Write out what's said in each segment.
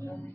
Good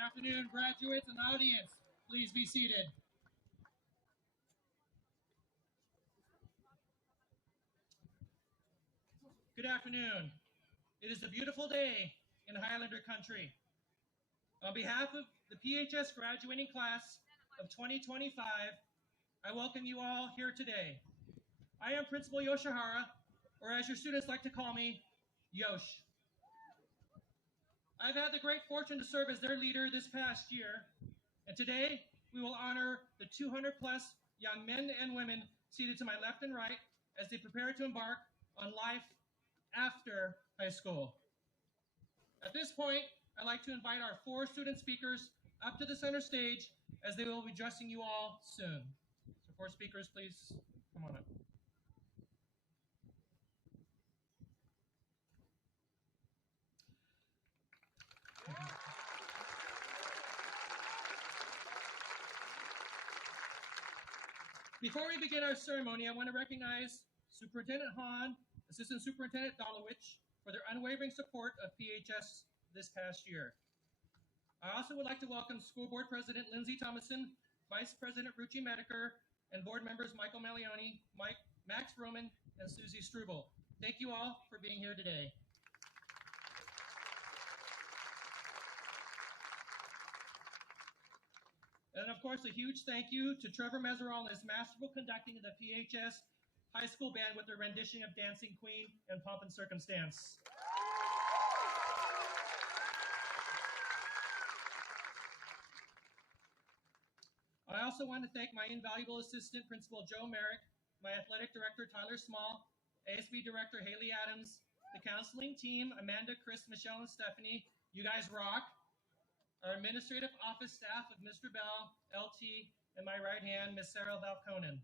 afternoon, graduates and audience. Please be seated. Good afternoon. It is a beautiful day in Highlander country. On behalf of the PHS graduating class of 2025, I welcome you all here today. I am Principal Yoshihara, or as your students like to call me, Yosh. I've had the great fortune to serve as their leader this past year, and today we will honor the 200 plus young men and women seated to my left and right as they prepare to embark on life after high school. At this point, I'd like to invite our 4 student speakers up to the center stage as they will be addressing you all soon. So 4 speakers, please come on up. Before we begin our ceremony, I want to recognize Superintendent Hahn, Assistant Superintendent Dolowich for their unwavering support of PHS this past year. I also would like to welcome School Board President Lindsay Thomason, Vice President Ruchi Medeker, and board members Michael Malioni, Max Roman, and Susie Struble. Thank you all for being here today. And of course, a huge thank you to Trevor Meseral and his masterful conducting of the PHS High School Band with their rendition of Dancing Queen and Pomp and Circumstance. I also want to thank my invaluable assistant, Principal Joe Merrick, my athletic director, Tyler Small, ASB director, Haley Adams, the counseling team, Amanda, Chris, Michelle, and Stephanie. You guys rock. Our administrative office staff of Mr. Bell, LT, and my right hand, Ms. Sarah Valconen.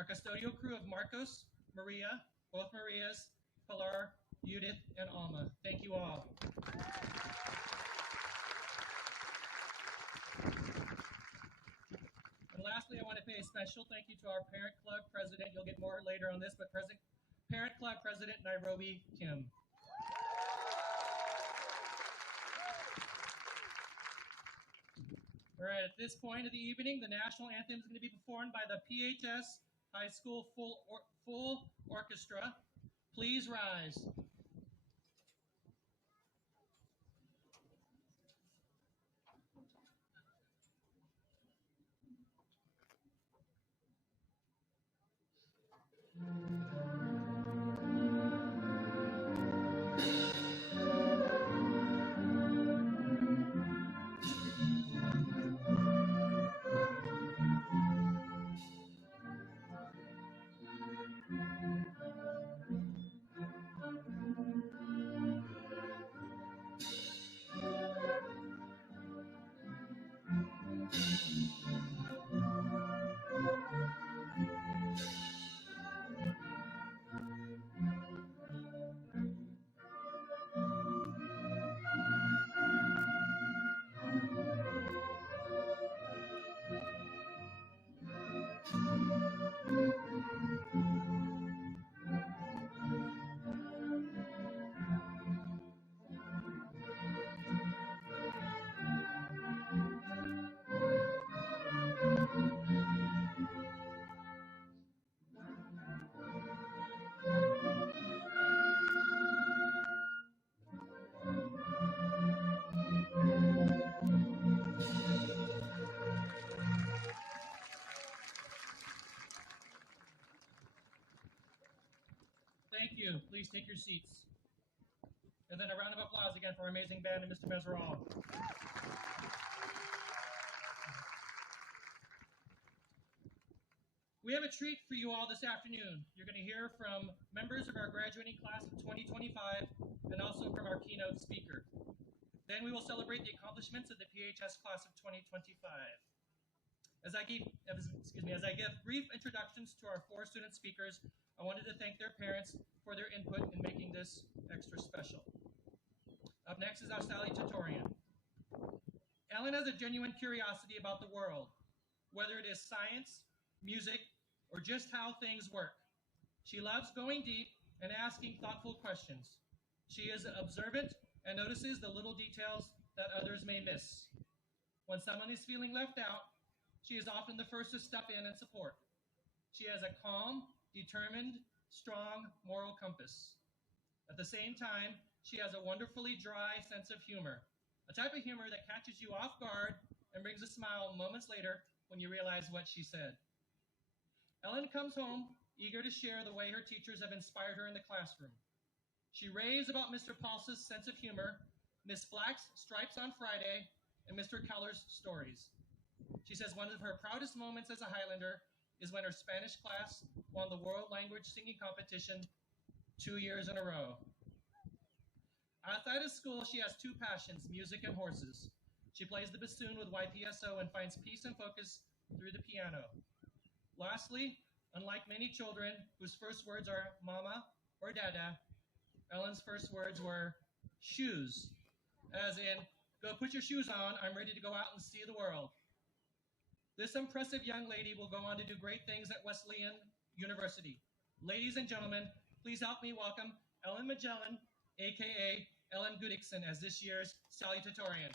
Our custodial crew of Marcos, Maria, both Marias, Pilar, Judith, and Alma. Thank you all. And lastly, I want to pay a special thank you to our parent club president. You'll get more later on this, but parent club president, Nairobi Kim. All right, at this point of the evening, the national anthem is going to be performed by the PHS High School Full Orchestra. Please rise. Thank you. Please take your seats. And then a round of applause again for our amazing band and Mr. Meseral. We have a treat for you all this afternoon. You're going to hear from members of our graduating class of 2025 and also from our keynote speaker. Then we will celebrate the accomplishments of the PHS class of 2025. As I give brief introductions to our 4 student speakers, I wanted to thank their parents for their input in making this extra special. Up next is our Salutatorian. Ellen has a genuine curiosity about the world, whether it is science, music, or just how things work. She loves going deep and asking thoughtful questions. She is observant and notices the little details that others may miss. When someone is feeling left out, she is often the first to step in and support. She has a calm, determined, strong moral compass. At the same time, she has a wonderfully dry sense of humor, a type of humor that catches you off guard and brings a smile moments later when you realize what she said. Ellen comes home eager to share the way her teachers have inspired her in the classroom. She raves about Mr. Pulse's sense of humor, Miss Black's stripes on Friday, and Mr. Keller's stories. She says one of her proudest moments as a Highlander is when her Spanish class won the world language singing competition 2 years in a row. Outside of school, she has two passions, music and horses. She plays the bassoon with YPSO and finds peace and focus through the piano. Lastly, unlike many children whose first words are mama or dada, Ellen's first words were shoes, as in, go put your shoes on, I'm ready to go out and see the world. This impressive young lady will go on to do great things at Wesleyan University. Ladies and gentlemen, please help me welcome Ellen Magellan, aka Ellen Goodixon, as this year's Salutatorian.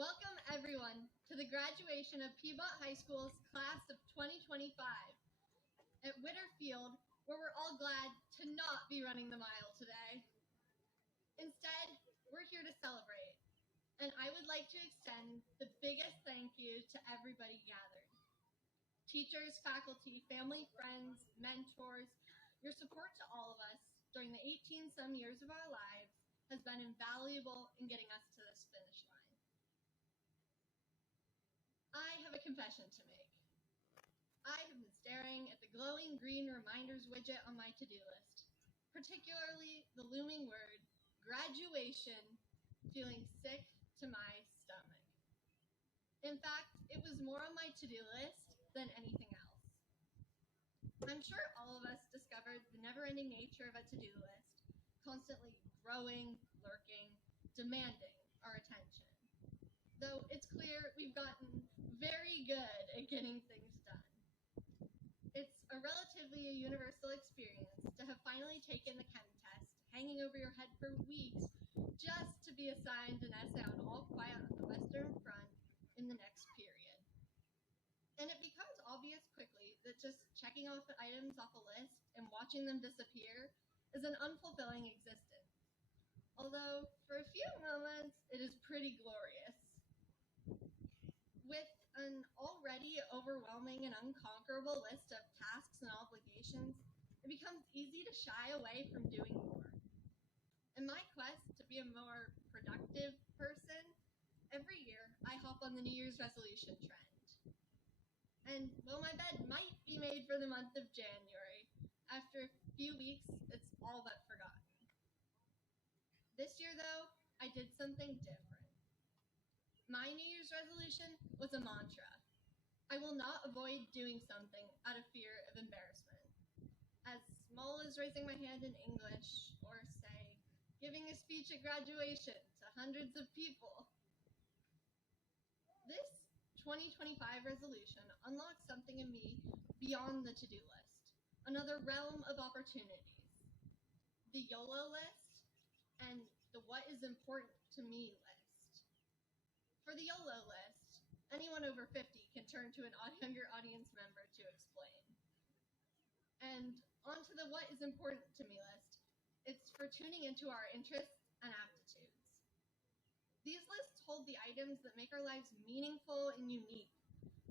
Welcome everyone to the graduation of Piedmont High School's class of 2025 at Whitterfield, where we're all glad to not be running the mile today. Instead, we're here to celebrate, and I would like to extend the biggest thank you to everybody gathered. Teachers, faculty, family, friends, mentors, your support to all of us during the 18-some years of our lives has been invaluable in getting us to this finish line. I have a confession to make. I have been staring at the glowing green reminders widget on my to-do list, particularly the looming word, graduation, feeling sick to my stomach. In fact, it was more on my to-do list than anything else. I'm sure all of us discovered the never-ending nature of a to-do list, constantly growing, lurking, demanding our attention. Though it's clear we've gotten very good at getting things done. It's a relatively universal experience to have finally taken the chem test, hanging over your head for weeks, just to be assigned an essay on all quiet on the Western Front in the next period. And it becomes obvious quickly that just checking off items off a list and watching them disappear is an unfulfilling existence. Although, for a few moments, it is pretty glorious. With an already overwhelming and unconquerable list of tasks and obligations, it becomes easy to shy away from doing more. In my quest to be a more productive person, every year I hop on the New Year's resolution trend. And while my bed might be made for the month of January, after a few weeks, it's all but forgotten. This year, though, I did something different. My New Year's resolution was a mantra. I will not avoid doing something out of fear of embarrassment. As small as raising my hand in English, or say, giving a speech at graduation to hundreds of people. This 2025 resolution unlocks something in me beyond the to-do list, another realm of opportunities. The YOLO list and the what is important to me list. For the YOLO list, anyone over 50 can turn to an younger audience member to explain. And onto the what is important to me list, it's for tuning into our interests and aptitudes. These lists hold the items that make our lives meaningful and unique,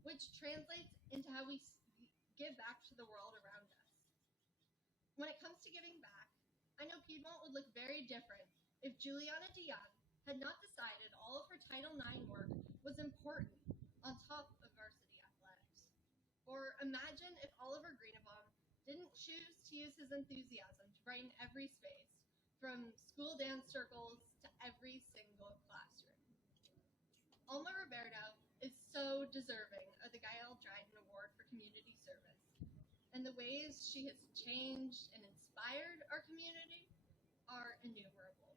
which translates into how we give back to the world around us. When it comes to giving back, I know Piedmont would look very different if Juliana Dion had not decided all of her Title IX work was important on top of varsity athletics. Or imagine if Oliver Greenebaum didn't choose to use his enthusiasm to brighten every space, from school dance circles to every single classroom. Alma Roberto is so deserving of the Gael Dryden Award for Community Service, and the ways she has changed and inspired our community are innumerable.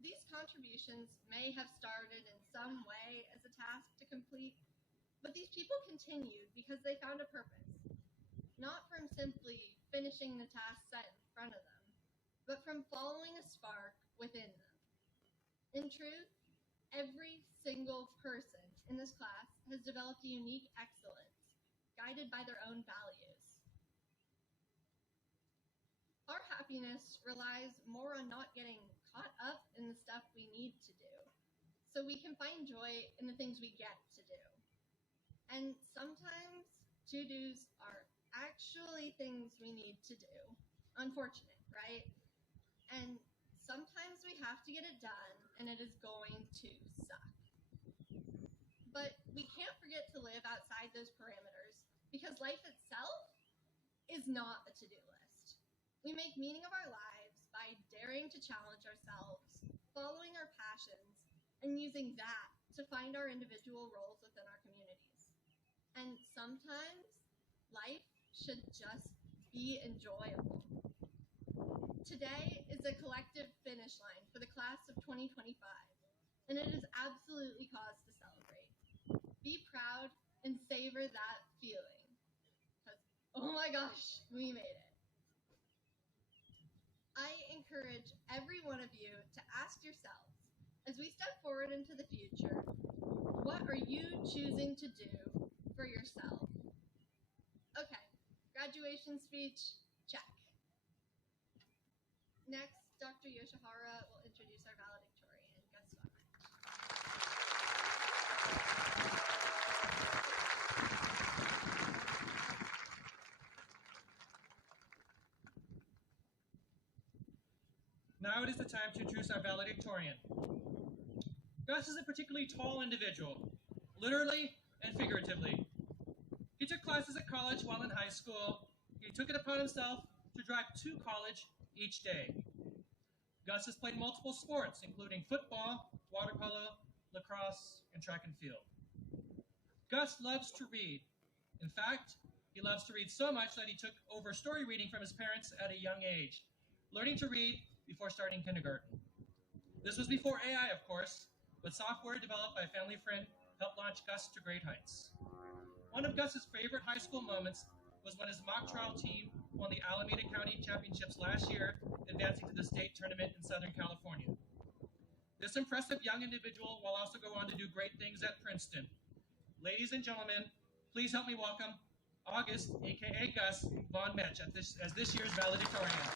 These contributions may have started in some way as a task to complete, but these people continued because they found a purpose, not from simply finishing the task set in front of them, but from following a spark within them. In truth, every single person in this class has developed a unique excellence, guided by their own values. Our happiness relies more on not getting caught up in the stuff we need to do, so we can find joy in the things we get to do. And sometimes to-dos are actually things we need to do. Unfortunate, right? And sometimes we have to get it done, and it is going to suck. But we can't forget to live outside those parameters, because life itself is not a to-do list. We make meaning of our lives by daring to challenge ourselves, following our passions, and using that to find our individual roles within our communities. And sometimes life should just be enjoyable. Today is a collective finish line for the class of 2025, and it is absolutely cause to celebrate. Be proud and savor that feeling, because oh my gosh, we made it. I encourage every one of you to ask yourselves, as we step forward into the future, what are you choosing to do for yourself? Okay, graduation speech, check. Next, Dr. Yoshihara will introduce our valedictorian, Gus Von. Now it is the time to introduce our valedictorian. Gus is a particularly tall individual, literally and figuratively. He took classes at college while in high school. He took it upon himself to drive to college each day. Gus has played multiple sports, including football, water polo, lacrosse, and track and field. Gus loves to read. In fact, he loves to read so much that he took over story reading from his parents at a young age, learning to read before starting kindergarten. This was before AI, of course, but software developed by a family friend helped launch Gus to great heights. One of Gus's favorite high school moments was when his mock trial team won the Alameda County Championships last year, advancing to the state tournament in Southern California. This impressive young individual will also go on to do great things at Princeton. Ladies and gentlemen, please help me welcome August, aka Gus Von Metch, as this year's valedictorian.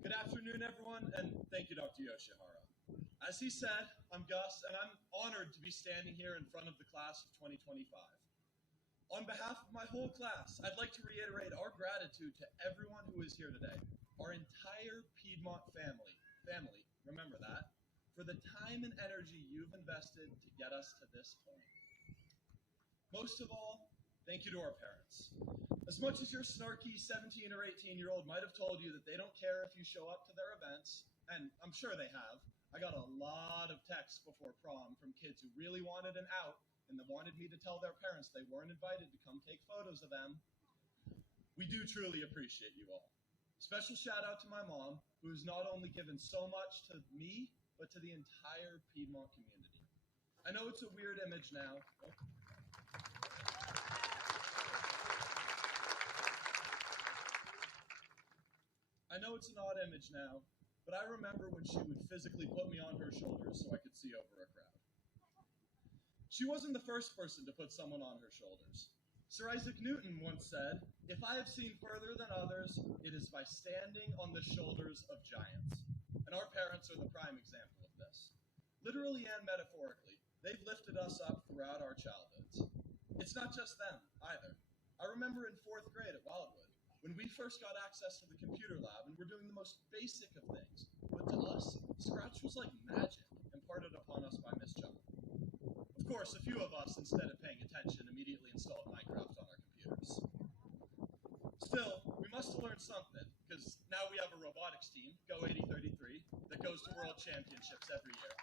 Good afternoon, everyone, and thank you, Dr. Yoshihara. As he said, I'm Gus, and I'm honored to be standing here in front of the class of 2025. On behalf of my whole class, I'd like to reiterate our gratitude to everyone who is here today, our entire Piedmont family, remember that, for the time and energy you've invested to get us to this point. Most of all, thank you to our parents. As much as your snarky 17 or 18-year-old might have told you that they don't care if you show up to their events, and I'm sure they have, I got a lot of texts before prom from kids who really wanted an out and that wanted me to tell their parents they weren't invited to come take photos of them. We do truly appreciate you all. Special shout out to my mom, who has not only given so much to me, but to the entire Piedmont community. I know it's a weird image now. I know it's an odd image now, but I remember when she would physically put me on her shoulders so I could see over a crowd. She wasn't the first person to put someone on her shoulders. Sir Isaac Newton once said, "If I have seen further than others, it is by standing on the shoulders of giants." And our parents are the prime example of this. Literally and metaphorically, they've lifted us up throughout our childhoods. It's not just them, either. I remember in 4th grade at Wildwood, when we first got access to the computer lab and were doing the most basic of things, but to us, Scratch was like magic imparted upon us by Miss Chuck. Of course, a few of us, instead of paying attention, immediately installed Minecraft on our computers. Still, we must have learned something, because now we have a robotics team, Go 8033, that goes to world championships every year.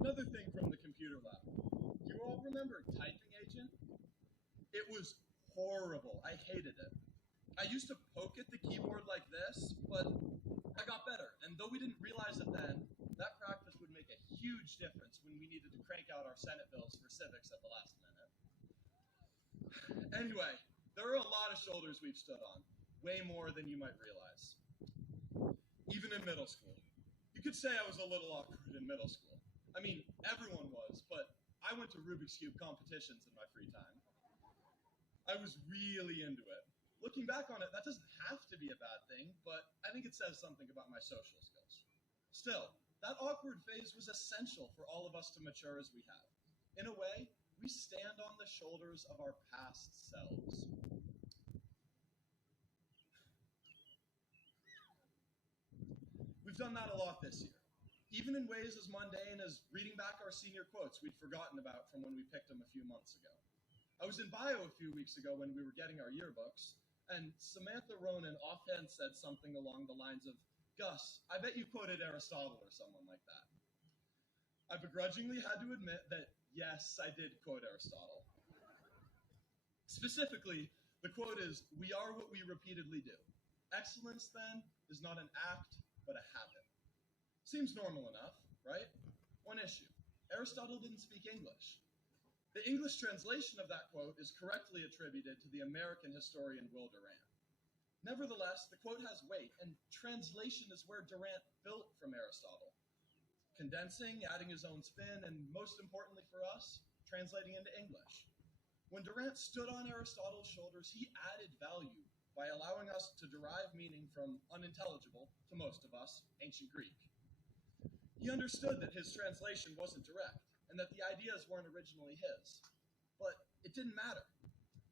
Another thing from the computer lab. Do you all remember Typing Agent? It was horrible. I hated it. I used to poke at the keyboard like this, but I got better. And though we didn't realize it then, that practice would make a huge difference when we needed to crank out our Senate bills for civics at the last minute. Anyway, There are a lot of shoulders we've stood on, way more than you might realize. Even in middle school. You could say I was a little awkward in middle school. I mean, everyone was, but I went to Rubik's Cube competitions in my free time. I was really into it. Looking back on it, that doesn't have to be a bad thing, but I think it says something about my social skills. Still, that awkward phase was essential for all of us to mature as we have. In a way, we stand on the shoulders of our past selves. We've done that a lot this year, even in ways as mundane as reading back our senior quotes we'd forgotten about from when we picked them a few months ago. I was in bio a few weeks ago when we were getting our yearbooks, and Samantha Ronan offhand said something along the lines of, "Gus, I bet you quoted Aristotle or someone like that." I begrudgingly had to admit that, yes, I did quote Aristotle. Specifically, the quote is, "We are what we repeatedly do." Excellence, then, is not an act, but a habit. Seems normal enough, right? One issue. Aristotle didn't speak English. The English translation of that quote is correctly attributed to the American historian Will Durant. Nevertheless, the quote has weight, and translation is where Durant built from Aristotle. Condensing, adding his own spin, and most importantly for us, translating into English. When Durant stood on Aristotle's shoulders, he added value by allowing us to derive meaning from unintelligible, to most of us, ancient Greek. He understood that his translation wasn't direct, and that the ideas weren't originally his. But it didn't matter.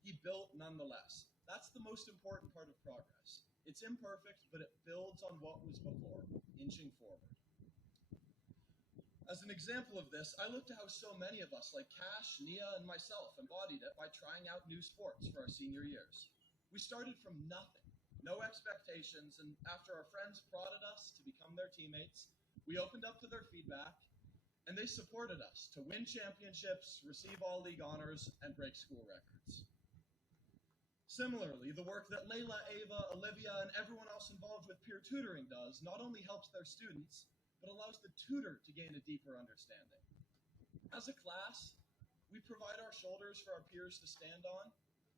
He built nonetheless. That's the most important part of progress. It's imperfect, but it builds on what was before, inching forward. As an example of this, I looked at how so many of us, like Cash, Nia, and myself, embodied it by trying out new sports for our senior years. We started from nothing, no expectations, and after our friends prodded us to become their teammates, we opened up to their feedback, and they supported us to win championships, receive all league honors, and break school records. Similarly, the work that Layla, Ava, Olivia, and everyone else involved with peer tutoring does not only helps their students, but allows the tutor to gain a deeper understanding. As a class, we provide our shoulders for our peers to stand on,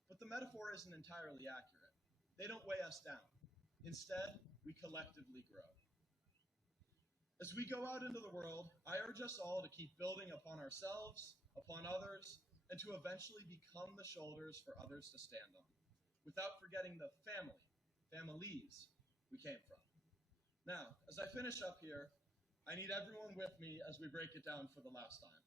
but the metaphor isn't entirely accurate. They don't weigh us down. Instead, we collectively grow. As we go out into the world, I urge us all to keep building upon ourselves, upon others, and to eventually become the shoulders for others to stand on, without forgetting the families we came from. Now, as I finish up here, I need everyone with me as we break it down for the last time.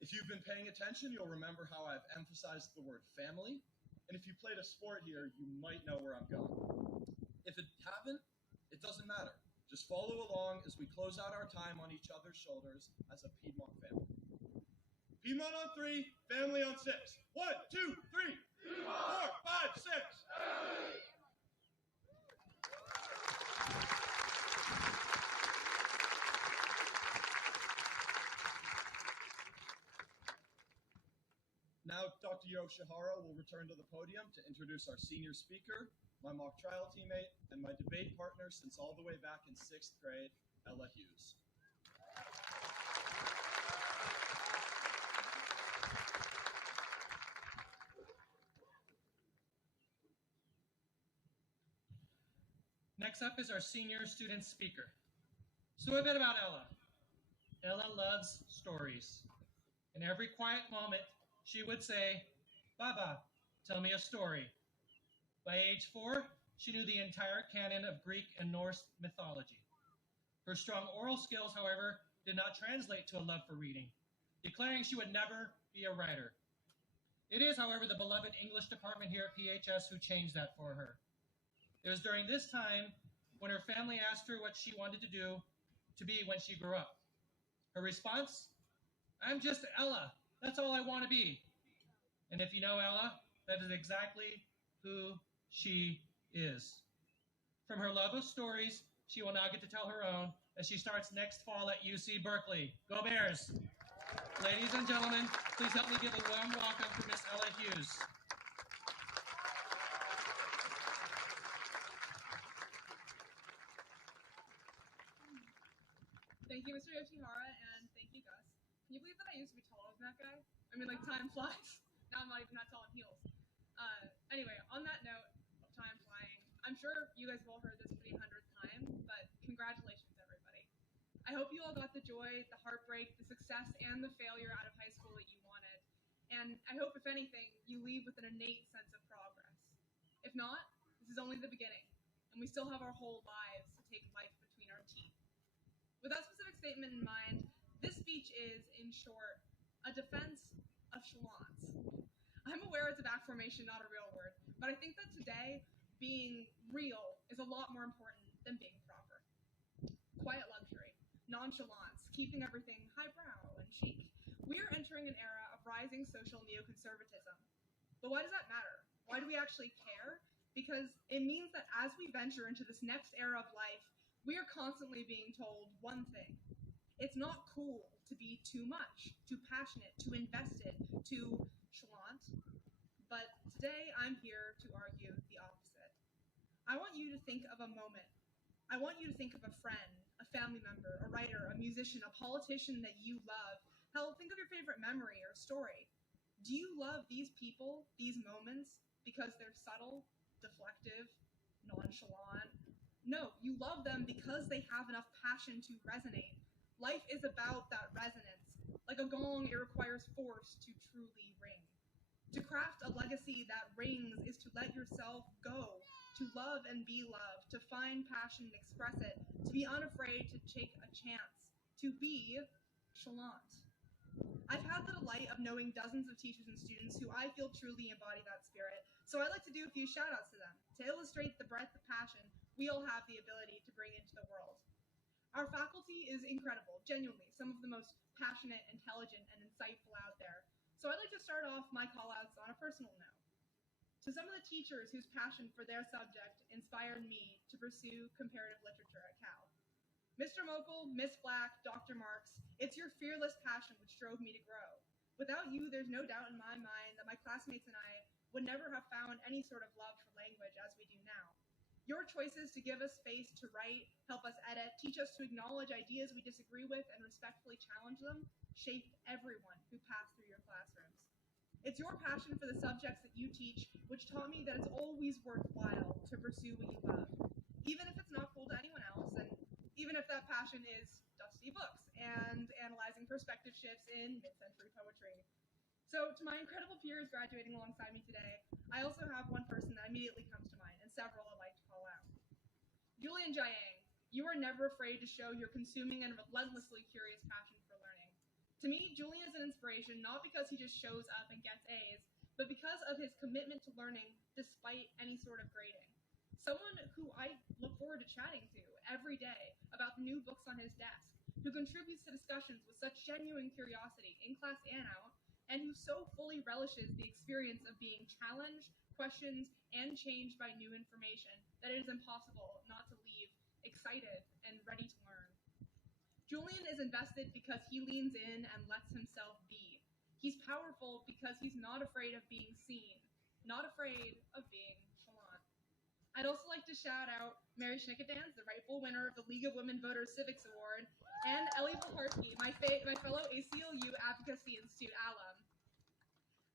If you've been paying attention, you'll remember how I've emphasized the word family, and if you played a sport here, you might know where I'm going. If it haven't, it doesn't matter. Just follow along as we close out our time on each other's shoulders as a Piedmont family. Piedmont on 3, family on 6. 1, 2, 3, 4, 5, 6. Now, Dr. Yoshihara will return to the podium to introduce our senior speaker, my mock trial teammate, and my debate partner since all the way back in 6th grade, Ella Hughes. Next up is our senior student speaker. So a bit about Ella. Ella loves stories. In every quiet moment, she would say, "Baba, tell me a story." By age 4, she knew the entire canon of Greek and Norse mythology. Her strong oral skills, however, did not translate to a love for reading, declaring she would never be a writer. It is, however, the beloved English department here at PHS who changed that for her. It was during this time when her family asked her what she wanted to be when she grew up. Her response, "I'm just Ella. That's all I want to be." And if you know Ella, that is exactly who she is. From her love of stories, she will now get to tell her own as she starts next fall at UC Berkeley. Go Bears! Ladies and gentlemen, please help me give a warm welcome to Miss Ella Hughes. Thank you, Mr. Yoshihara, and thank you, Gus. Can you believe that I used to be taller than that guy? I mean, like, time flies. Now I'm not even that tall in heels. Anyway, on that note of time flying, I'm sure you guys have all heard this for the 100th time, but congratulations, everybody. I hope you all got the joy, the heartbreak, the success, and the failure out of high school that you wanted. And I hope, if anything, you leave with an innate sense of progress. If not, this is only the beginning, and we still have our whole lives to take life between our teeth. With that specific statement in mind, this speech is, in short, a defense of chalons. I'm aware it's a back formation, not a real word, but I think that today, being real is a lot more important than being proper. Quiet luxury, nonchalance, keeping everything highbrow and chic. We're entering an era of rising social neoconservatism. But why does that matter? Why do we actually care? Because it means that as we venture into this next era of life, we are constantly being told one thing. It's not cool to be too much, too passionate, too invested, too chalant. But today I'm here to argue the opposite. I want you to think of a moment. I want you to think of a friend, a family member, a writer, a musician, a politician that you love. Hell, think of your favorite memory or story. Do you love these people, these moments, because they're subtle, deflective, nonchalant? No, you love them because they have enough passion to resonate. Life is about that resonance. Like a gong, it requires force to truly ring. To craft a legacy that rings is to let yourself go, to love and be loved, to find passion and express it, to be unafraid to take a chance, to be chalant. I've had the delight of knowing dozens of teachers and students who I feel truly embody that spirit, so I'd like to do a few shout-outs to them, to illustrate the breadth of passion we all have the ability to bring into the world. Our faculty is incredible, genuinely, some of the most passionate, intelligent, and insightful out there. So I'd like to start off my call-outs on a personal note. To some of the teachers whose passion for their subject inspired me to pursue comparative literature at Cal. Mr. Mokel, Miss Black, Dr. Marks, it's your fearless passion which drove me to grow. Without you, there's no doubt in my mind that my classmates and I would never have found any sort of love for language as we do now. Your choices to give us space to write, help us edit, teach us to acknowledge ideas we disagree with and respectfully challenge them, shaped everyone who passed through your classrooms. It's your passion for the subjects that you teach which taught me that it's always worthwhile to pursue what you love, even if it's not cool to anyone else, and even if that passion is dusty books and analyzing perspective shifts in mid-century poetry. So to my incredible peers graduating alongside me today, I also have one person that immediately comes to mind, and several I'd like to call out. Julian Jiang, you are never afraid to show your consuming and relentlessly curious passion for learning. To me, Julian is an inspiration not because he just shows up and gets A's, but because of his commitment to learning despite any sort of grading. Someone who I look forward to chatting to every day about the new books on his desk, who contributes to discussions with such genuine curiosity in class and out, and who so fully relishes the experience of being challenged, questioned, and changed by new information that it is impossible not to leave excited and ready to learn. Julian is invested because he leans in and lets himself be. He's powerful because he's not afraid of being seen, not afraid of being chalant. I'd also like to shout out Mary Schnickedans, the rightful winner of the League of Women Voters Civics Award, and Ellie Bulharski, my fellow ACLU Advocacy Institute alum.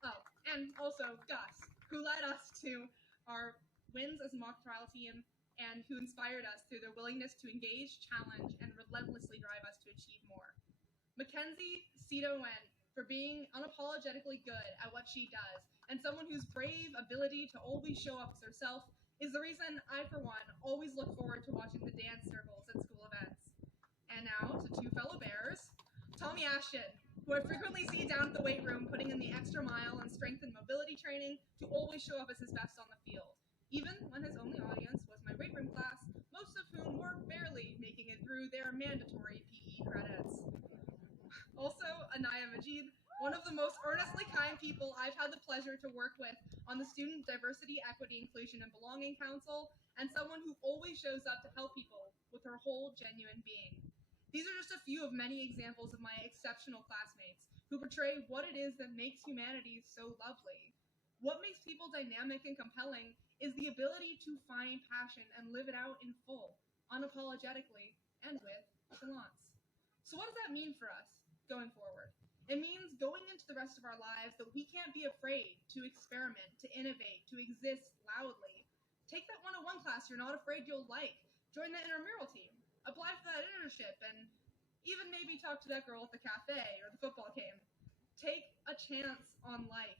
Oh, and also Gus, who led us to our wins as a mock trial team and who inspired us through their willingness to engage, challenge, and relentlessly drive us to achieve more. Mackenzie Cito-Wen, for being unapologetically good at what she does, and someone whose brave ability to always show up as herself is the reason I, for one, always look forward to watching the dance circles at school events. And now to two fellow bears, Tommy Ashton, who I frequently see down at the weight room putting in the extra mile in strength and mobility training to always show up as his best on the field, even when his only audience was my weight room class, most of whom were barely making it through their mandatory PE credits. Also, Anaya Majid, one of the most earnestly kind people I've had the pleasure to work with on the Student Diversity, Equity, Inclusion, and Belonging Council, and someone who always shows up to help people with her whole genuine being. These are just a few of many examples of my exceptional classmates who portray what it is that makes humanity so lovely. What makes people dynamic and compelling is the ability to find passion and live it out in full, unapologetically, and with chalance. So what does that mean for us going forward? It means going into the rest of our lives that we can't be afraid to experiment, to innovate, to exist loudly. Take that 101 class you're not afraid you'll like. Join the intramural team. Apply for that internship and even maybe talk to that girl at the cafe or the football game. Take a chance on life.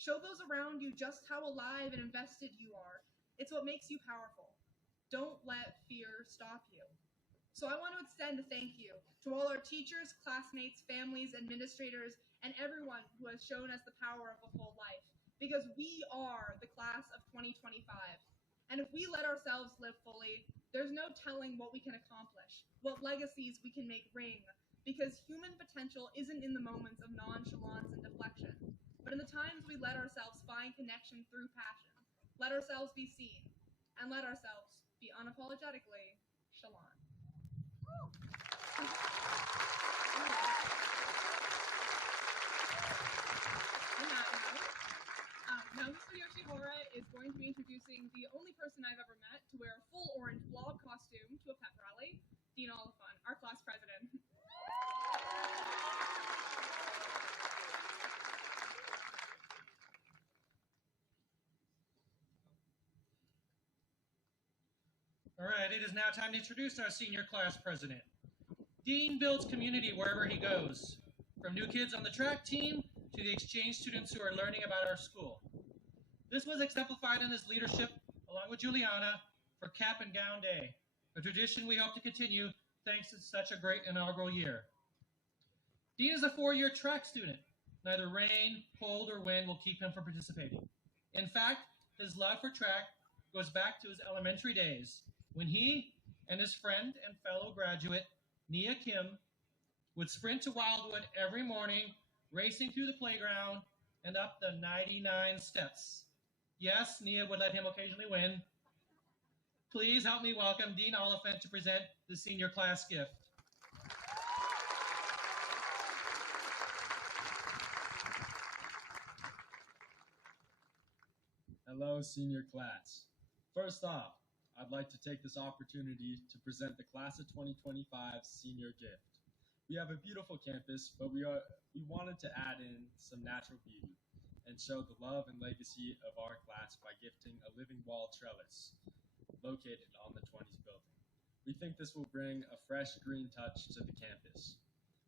Show those around you just how alive and invested you are. It's what makes you powerful. Don't let fear stop you. So I want to extend a thank you to all our teachers, classmates, families, administrators, and everyone who has shown us the power of a full life. Because we are the class of 2025. And if we let ourselves live fully, there's no telling what we can accomplish, what legacies we can make ring. Because human potential isn't in the moments of nonchalance and deflection, but in the times we let ourselves find connection through passion, let ourselves be seen, and let ourselves be unapologetically Shalon. Now Mr. Yoshihara is going to be introducing the only person I've ever met to wear a full orange blob costume to a pep rally, Dean Oliphant, our class president. All right, it is now time to introduce our senior class president. Dean builds community wherever he goes, from new kids on the track team to the exchange students who are learning about our school. This was exemplified in his leadership, along with Juliana, for Cap and Gown Day, a tradition we hope to continue thanks to such a great inaugural year. Dean is a 4-year track student. Neither rain, cold, or wind will keep him from participating. In fact, his love for track goes back to his elementary days, when he and his friend and fellow graduate, Nia Kim, would sprint to Wildwood every morning, racing through the playground and up the 99 steps. Yes, Nia would let him occasionally win. Please help me welcome Dean Oliphant to present the senior class gift. Hello, senior class. First off, I'd like to take this opportunity to present the class of 2025 senior gift. We have a beautiful campus, but we wanted to add in some natural beauty and show the love and legacy of our class by gifting a living wall trellis located on the 20s building. We think this will bring a fresh green touch to the campus.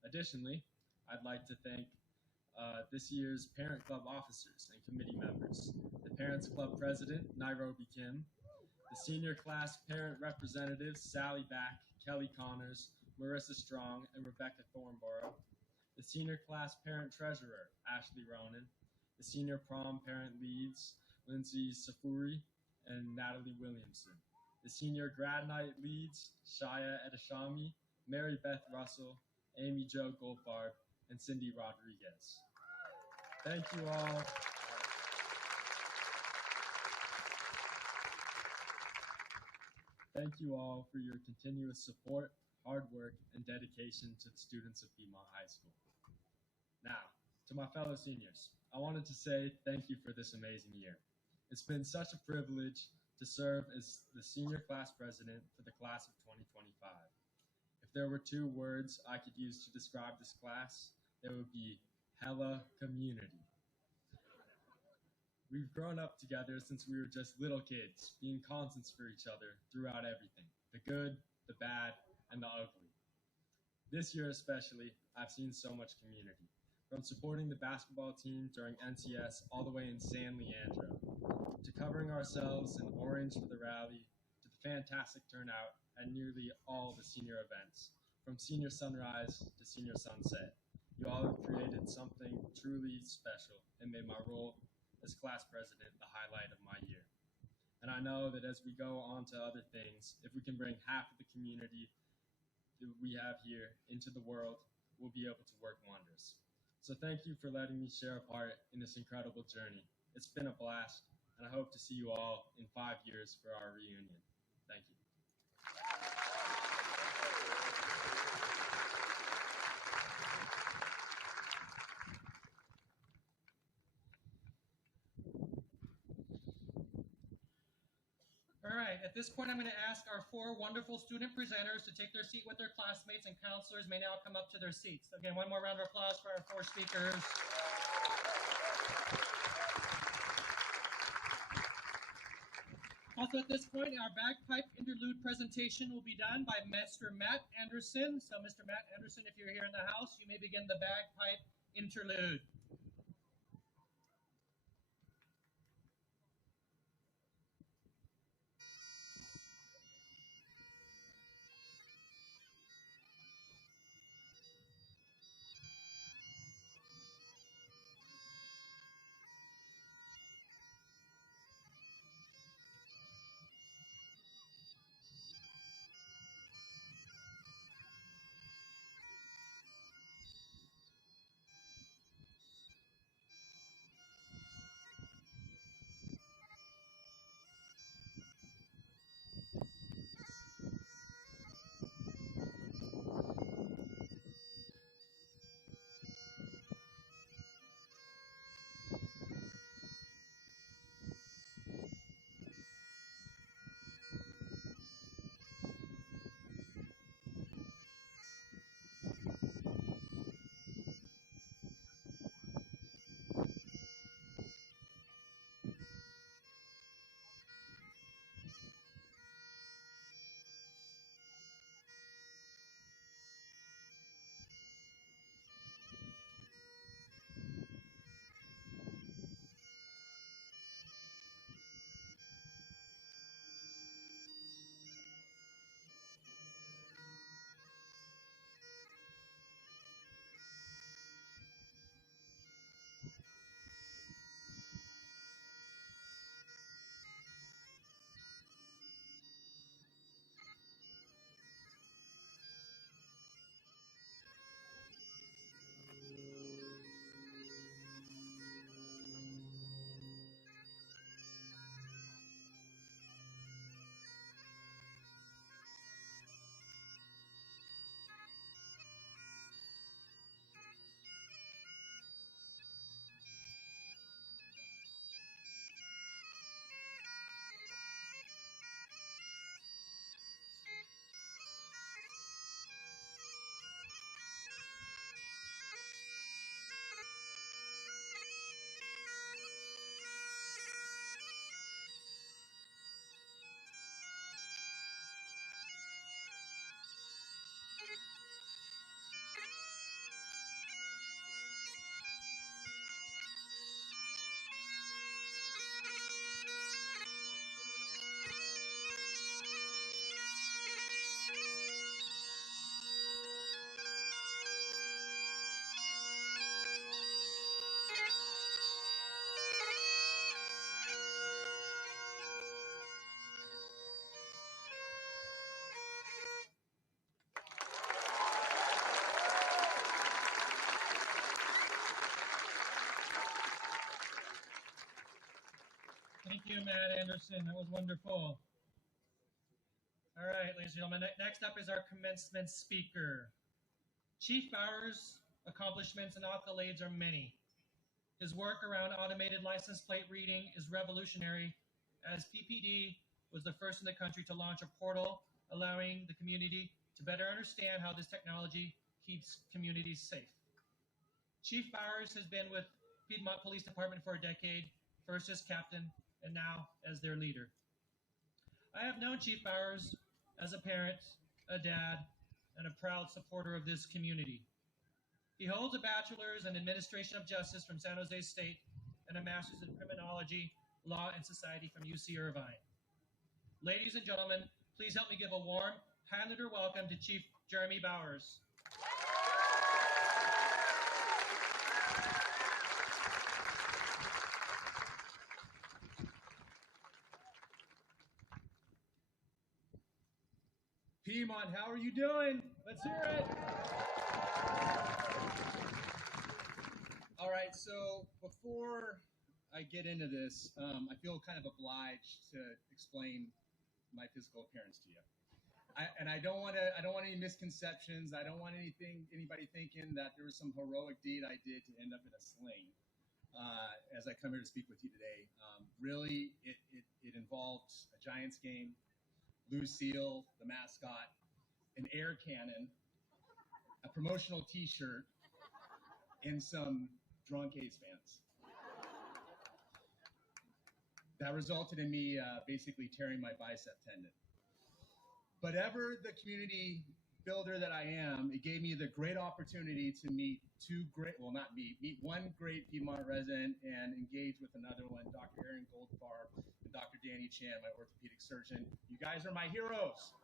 Additionally, I'd like to thank this year's Parent Club officers and committee members, the Parents Club President, Nairobi Kim, the senior class parent representatives, Sally Back, Kelly Connors, Marissa Strong, and Rebecca Thornborough, the senior class parent treasurer, Ashley Ronan, the senior prom parent leads, Lindsay Safuri and Natalie Williamson, the senior grad night leads, Shaya Edashami, Mary Beth Russell, Amy Jo Goldfarb, and Cindy Rodriguez. Thank you all. Thank you all for your continuous support, hard work, and dedication to the students of Piedmont High School. Now, to my fellow seniors, I wanted to say thank you for this amazing year. It's been such a privilege to serve as the senior class president for the class of 2025. If there were 2 words I could use to describe this class, it would be hella community. We've grown up together since we were just little kids, being constants for each other throughout everything, the good, the bad, and the ugly. This year especially, I've seen so much community, from supporting the basketball team during NCS all the way in San Leandro, to covering ourselves in orange for the rally, to the fantastic turnout at nearly all the senior events, from senior sunrise to senior sunset. You all have created something truly special and made my role as class president the highlight of my year. And I know that as we go on to other things, if we can bring half of the community that we have here into the world, we'll be able to work wonders. So thank you for letting me share a part in this incredible journey. It's been a blast, and I hope to see you all in 5 years for our reunion. Thank you. All right, at this point, I'm going to ask our four wonderful student presenters to take their seat with their classmates, and counselors may now come up to their seats. Again, one more round of applause for our four speakers. Also, at this point, our bagpipe interlude presentation will be done by Mr. Matt Anderson. So, Mr. Matt Anderson, if you're here in the house, you may begin the bagpipe interlude. Thank you, Matt Anderson. That was wonderful. All right, ladies and gentlemen, next up is our commencement speaker. Chief Bauer's accomplishments and accolades are many. His work around automated license plate reading is revolutionary, as PPD was the first in the country to launch a portal allowing the community to better understand how this technology keeps communities safe. Chief Bowers has been with Piedmont Police Department for a decade, first as captain and now as their leader. I have known Chief Bowers as a parent, a dad, and a proud supporter of this community. He holds a bachelor's in Administration of Justice from San Jose State and a master's in Criminology, Law, and Society from UC Irvine. Ladies and gentlemen, please help me give a warm, high-letter welcome to Chief Jeremy Bowers. Piedmont, how are you doing? Let's hear it. All right, so before I get into this, I feel kind of obliged to explain my physical appearance to you. I don't want any misconceptions. I don't want anybody thinking that there was some heroic deed I did to end up in a sling as I come here to speak with you today. Really, it involved a Giants game Lucille, the mascot, an air cannon, a promotional T-shirt, and some drunk A's fans. That resulted in me basically tearing my bicep tendon. But ever the community builder that I am, it gave me the great opportunity to meet meet one great Piedmont resident and engage with another one, Dr. Aaron Goldfarb and Dr. Danny Chan, my orthopedic surgeon. You guys are my heroes.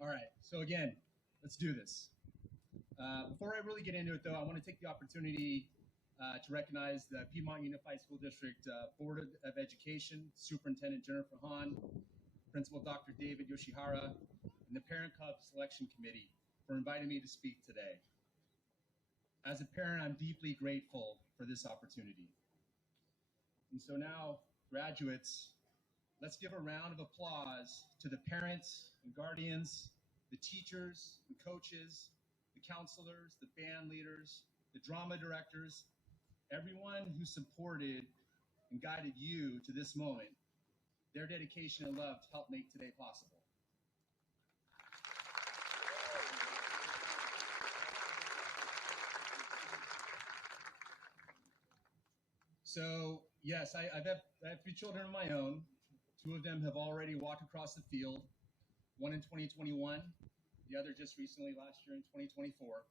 All right, so again, let's do this. Before I really get into it, though, I want to take the opportunity to recognize the Piedmont Unified School District Board of Education, Superintendent Jennifer Hahn, Principal Dr. David Yoshihara, and the Parent Club Selection Committee for inviting me to speak today. As a parent, I'm deeply grateful for this opportunity. And so now, graduates, let's give a round of applause to the parents and guardians, the teachers and coaches, the counselors, the band leaders, the drama directors, everyone who supported and guided you to this moment. Their dedication and love helped make today possible. So, yes, I have 3 children of my own. 2 of them have already walked across the field, one in 2021, the other just recently last year in 2024.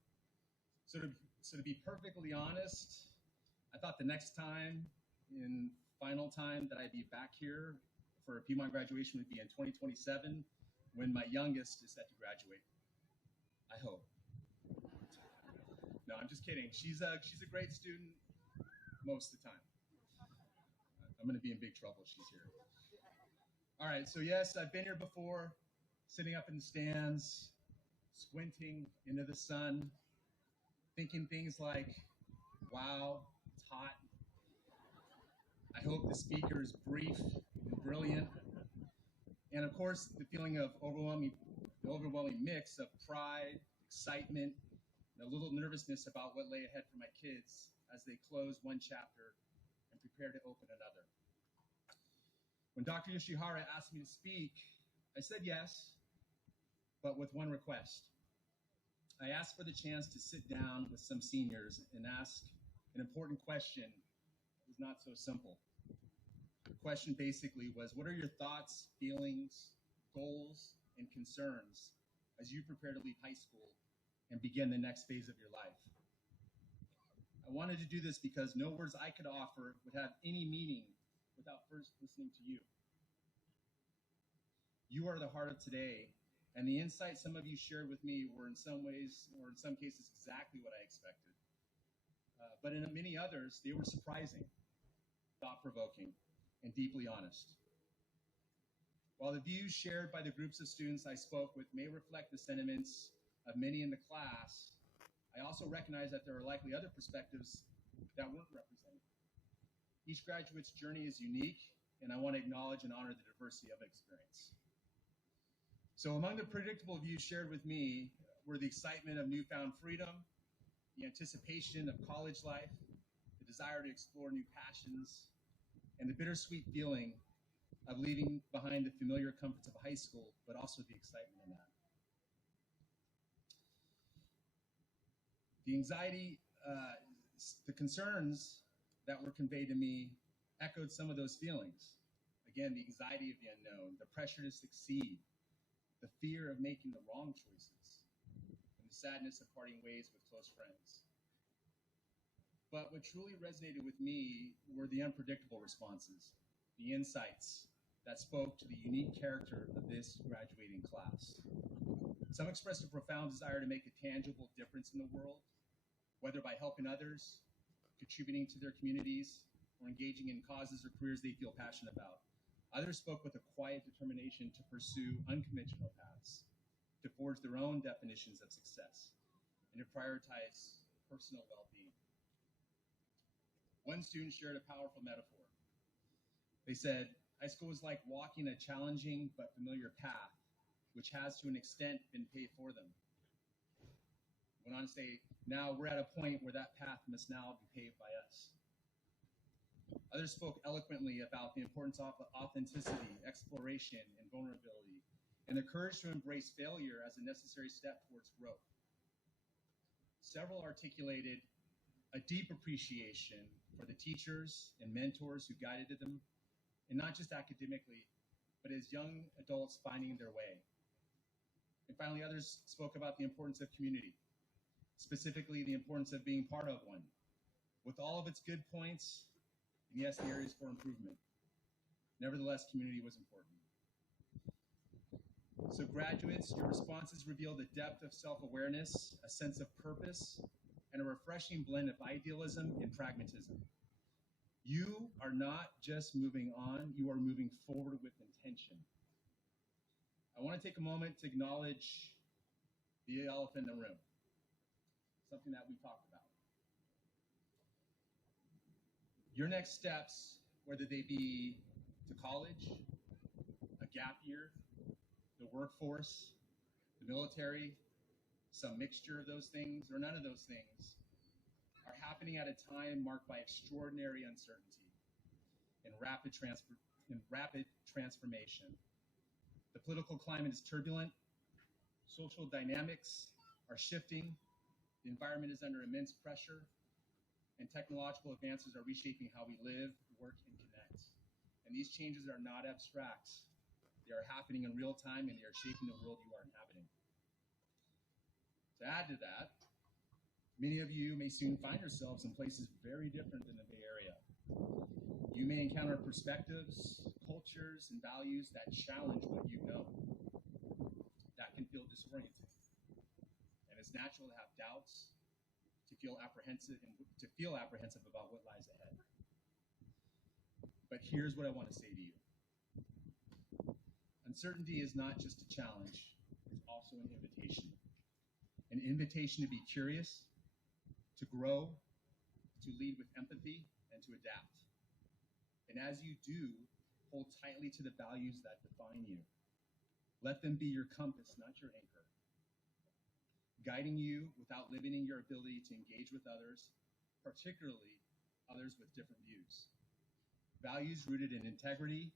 So to be perfectly honest, I thought the next time, in final time, that I'd be back here for a Piedmont graduation would be in 2027, when my youngest is set to graduate. I hope. No, I'm just kidding. She's a great student most of the time. I'm going to be in big trouble if she's here. All right, so yes, I've been here before, sitting up in the stands, squinting into the sun, thinking things like, wow, it's hot. I hope the speaker is brief and brilliant. And of course, the feeling of overwhelming mix of pride, excitement, and a little nervousness about what lay ahead for my kids as they close one chapter and prepare to open another. When Dr. Yoshihara asked me to speak, I said yes, but with one request. I asked for the chance to sit down with some seniors and ask an important question that was not so simple. The question basically was, what are your thoughts, feelings, goals, and concerns as you prepare to leave high school and begin the next phase of your life? I wanted to do this because no words I could offer would have any meaning without first listening to you. You are the heart of today, and the insights some of you shared with me were in some ways, or in some cases, exactly what I expected. But in many others, they were surprising, thought-provoking, and deeply honest. While the views shared by the groups of students I spoke with may reflect the sentiments of many in the class, I also recognize that there are likely other perspectives that weren't represented. Each graduate's journey is unique, and I want to acknowledge and honor the diversity of experience. So among the predictable views shared with me were the excitement of newfound freedom, the anticipation of college life, the desire to explore new passions, and the bittersweet feeling of leaving behind the familiar comforts of high school, but also the excitement in that. The anxiety, the concerns that were conveyed to me echoed some of those feelings. Again, the anxiety of the unknown, the pressure to succeed, the fear of making the wrong choices, and the sadness of parting ways with close friends. But what truly resonated with me were the unpredictable responses, the insights that spoke to the unique character of this graduating class. Some expressed a profound desire to make a tangible difference in the world, whether by helping others, contributing to their communities, or engaging in causes or careers they feel passionate about. Others spoke with a quiet determination to pursue unconventional paths, to forge their own definitions of success, and to prioritize personal well-being. One student shared a powerful metaphor. They said, high school was like walking a challenging but familiar path, which has to an extent been paved for them. Went on to say, now we're at a point where that path must now be paved by us. Others spoke eloquently about the importance of authenticity, exploration, and vulnerability, and the courage to embrace failure as a necessary step towards growth. Several articulated a deep appreciation for the teachers and mentors who guided them, and not just academically, but as young adults finding their way. And finally, others spoke about the importance of community, specifically the importance of being part of one, with all of its good points, and yes, the areas for improvement. Nevertheless, community was important. So graduates, your responses reveal the depth of self-awareness, a sense of purpose, and a refreshing blend of idealism and pragmatism. You are not just moving on, you are moving forward with intention. I want to take a moment to acknowledge the elephant in the room, something that we talked about. Your next steps, whether they be to college, a gap year, the workforce, the military, some mixture of those things, or none of those things, are happening at a time marked by extraordinary uncertainty and rapid transformation. The political climate is turbulent, social dynamics are shifting, the environment is under immense pressure, and technological advances are reshaping how we live, work, and connect. And these changes are not abstract. They are happening in real time, and they are shaping the world you are inhabiting. To add to that, many of you may soon find yourselves in places very different than the Bay Area. You may encounter perspectives, cultures, and values that challenge what you know. That can feel disorienting. And it's natural to have doubts, to feel apprehensive about what lies ahead. But here's what I want to say to you. Uncertainty is not just a challenge, it's also an invitation. An invitation to be curious, to grow, to lead with empathy, and to adapt. And as you do, hold tightly to the values that define you. Let them be your compass, not your anchor, guiding you without limiting your ability to engage with others, particularly others with different views. Values rooted in integrity,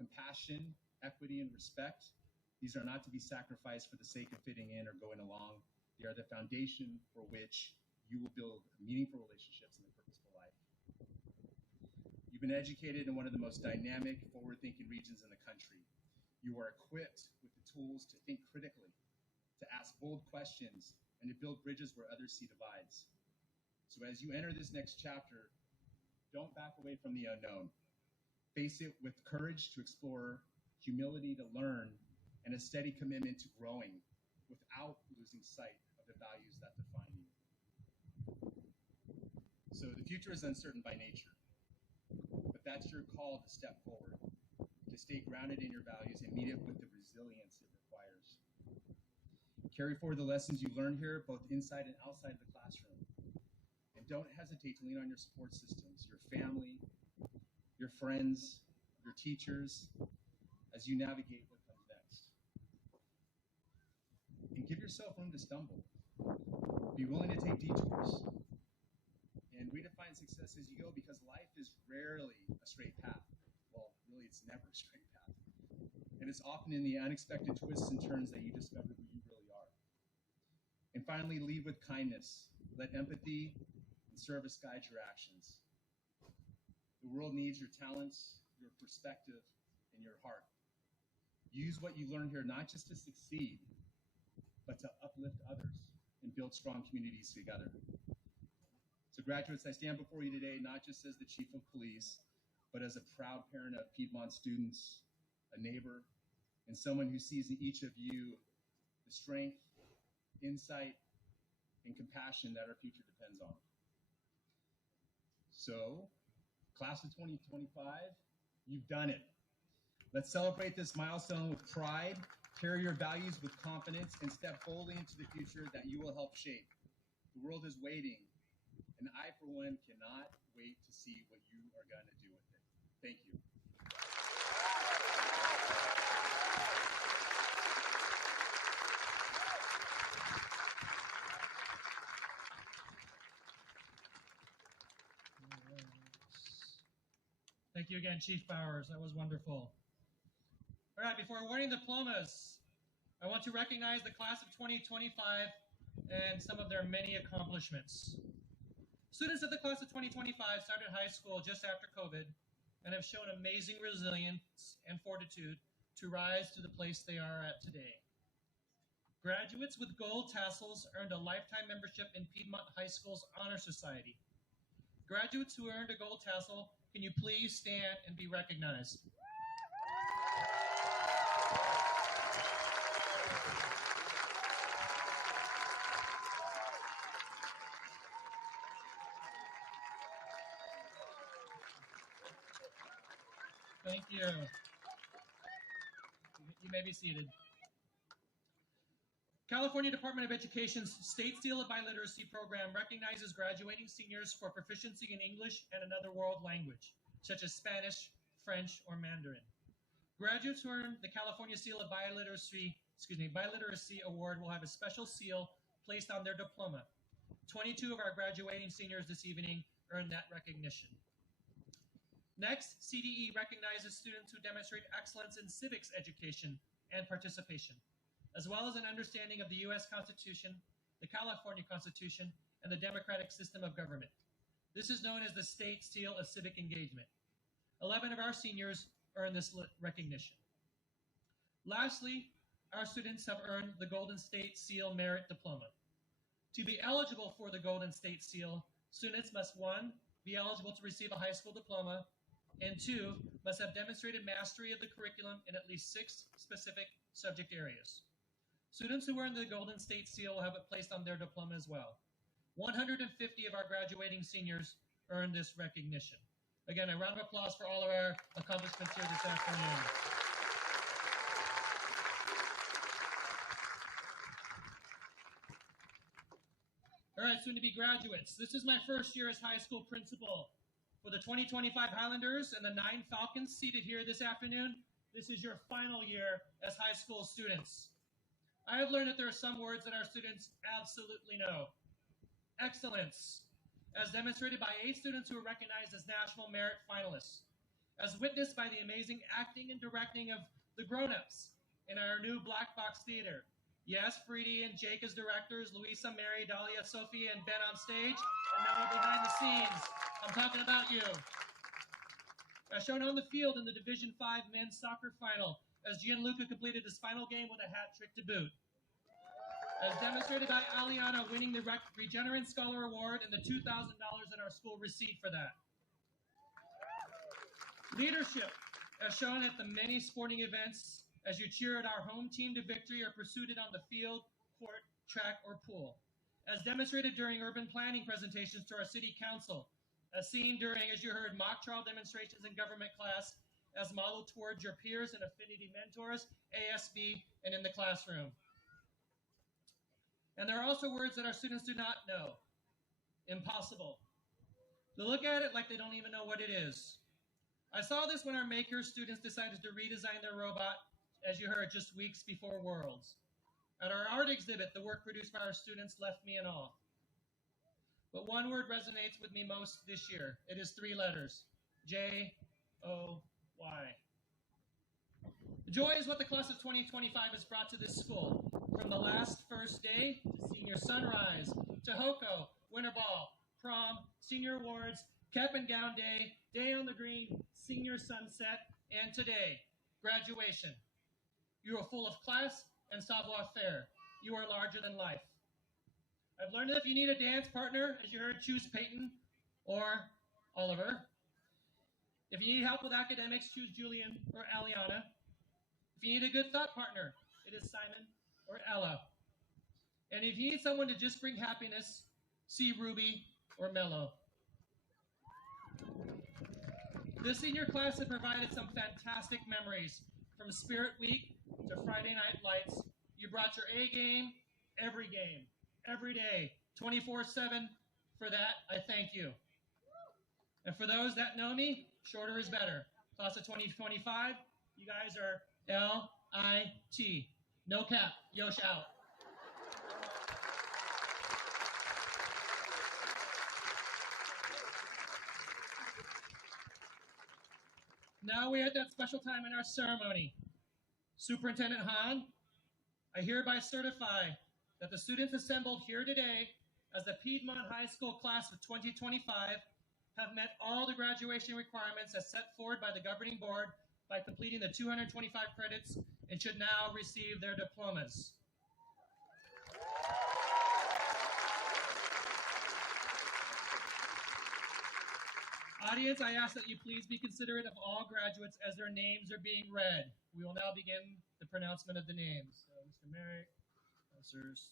compassion, equity, and respect, these are not to be sacrificed for the sake of fitting in or going along. They are the foundation for which you will build meaningful relationships and a purposeful life. You've been educated in one of the most dynamic, forward-thinking regions in the country. You are equipped with the tools to think critically, to ask bold questions, and to build bridges where others see divides. So as you enter this next chapter, don't back away from the unknown. Face it with courage to explore, humility to learn, and a steady commitment to growing without losing sight of the values that define you. So the future is uncertain by nature, but that's your call to step forward, to stay grounded in your values and meet it with the resilience it requires. Carry forward the lessons you learned here, both inside and outside the classroom. And don't hesitate to lean on your support systems, your family, your friends, your teachers, as you navigate what comes next. And give yourself room to stumble. Be willing to take detours. And redefine success as you go, because life is rarely a straight path. Well, really, it's never a straight path. And it's often in the unexpected twists and turns that you discover who you really are. And finally, lead with kindness. Let empathy and service guide your actions. The world needs your talents, your perspective, and your heart. Use what you learn here not just to succeed, but to uplift others and build strong communities together. So graduates, I stand before you today not just as the Chief of Police, but as a proud parent of Piedmont students, a neighbor, and someone who sees in each of you the strength, insight, and compassion that our future depends on. So, class of 2025, you've done it. Let's celebrate this milestone with pride, carry your values with confidence, and step boldly into the future that you will help shape. The world is waiting, and I, for one, cannot wait to see what you are going to do with it. Thank you. you again, Chief Bowers. That was wonderful. All right, before awarding diplomas, I want to recognize the class of 2025 and some of their many accomplishments. Students of the class of 2025 started high school just after COVID and have shown amazing resilience and fortitude to rise to the place they are at today. Graduates with gold tassels earned a lifetime membership in Piedmont High School's Honor Society. Graduates who earned a gold tassel, can you please stand and be recognized? Thank you. You may be seated. California Department of Education's State Seal of Biliteracy program recognizes graduating seniors for proficiency in English and another world language, such as Spanish, French, or Mandarin. Graduates who earn the California Seal of Biliteracy Award will have a special seal placed on their diploma. 22 of our graduating seniors this evening earned that recognition. Next, CDE recognizes students who demonstrate excellence in civics education and participation, as well as an understanding of the U.S. Constitution, the California Constitution, and the democratic system of government. This is known as the State Seal of Civic Engagement. 11 of our seniors earned this recognition. Lastly, our students have earned the Golden State Seal Merit Diploma. To be eligible for the Golden State Seal, students must 1, be eligible to receive a high school diploma, and 2, must have demonstrated mastery of the curriculum in at least 6 specific subject areas. Students who earn the Golden State Seal will have it placed on their diploma as well. 150 of our graduating seniors earned this recognition. Again, a round of applause for all of our accomplishments here this afternoon. All right, soon to be graduates. This is my first year as high school principal. For the 2025 Highlanders and the 9 Falcons seated here this afternoon, this is your final year as high school students. I have learned that there are some words that our students absolutely know. Excellence, as demonstrated by 8 students who were recognized as National Merit finalists, as witnessed by the amazing acting and directing of the grown-ups in our new Black Box Theater. Yes, Freedy and Jake as directors, Louisa, Mary, Dahlia, Sophie, and Ben on stage, and Noah behind the scenes. I'm talking about you. As shown on the field in the Division 5 men's soccer final, as Gianluca completed his final game with a hat trick to boot. As demonstrated by Aliana winning the Regenerant Scholar Award and the $2,000 that our school received for that. Leadership, as shown at the many sporting events, as you cheered our home team to victory or pursued it on the field, court, track, or pool. As demonstrated during urban planning presentations to our city council, as seen during, as you heard, mock trial demonstrations in government class, as modeled towards your peers and affinity mentors, ASB, and in the classroom. And there are also words that our students do not know. Impossible. They look at it like they don't even know what it is. I saw this when our Maker students decided to redesign their robot, as you heard, just weeks before Worlds. At our art exhibit, the work produced by our students left me in awe. But one word resonates with me most this year. It is 3 letters, J-O-Y. Joy is what the class of 2025 has brought to this school. From the last first day to senior sunrise, to HOCO, winter ball, prom, senior awards, cap and gown day, day on the green, senior sunset, and today, graduation. You are full of class and savoir-faire. You are larger than life. I've learned that if you need a dance partner, as you heard, choose Peyton or Oliver. If you need help with academics, choose Julian or Aliana. If you need a good thought partner, it is Simon or Ella. And if you need someone to just bring happiness, see Ruby or Mello. This senior class has provided some fantastic memories. From Spirit Week to Friday Night Lights, you brought your A game, every day, 24/7. For that, I thank you. And for those that know me, shorter is better. Class of 2025, you guys are L-I-T. No cap, Yosh out. Now we're at that special time in our ceremony. Superintendent Hahn, I hereby certify that the students assembled here today as the Piedmont High School class of 2025 have met all the graduation requirements as set forward by the governing board by completing the 225 credits and should now receive their diplomas. Audience, I ask that you please be considerate of all graduates as their names are being read. We will now begin the pronouncement of the names. So, Mr. Merrick, professors.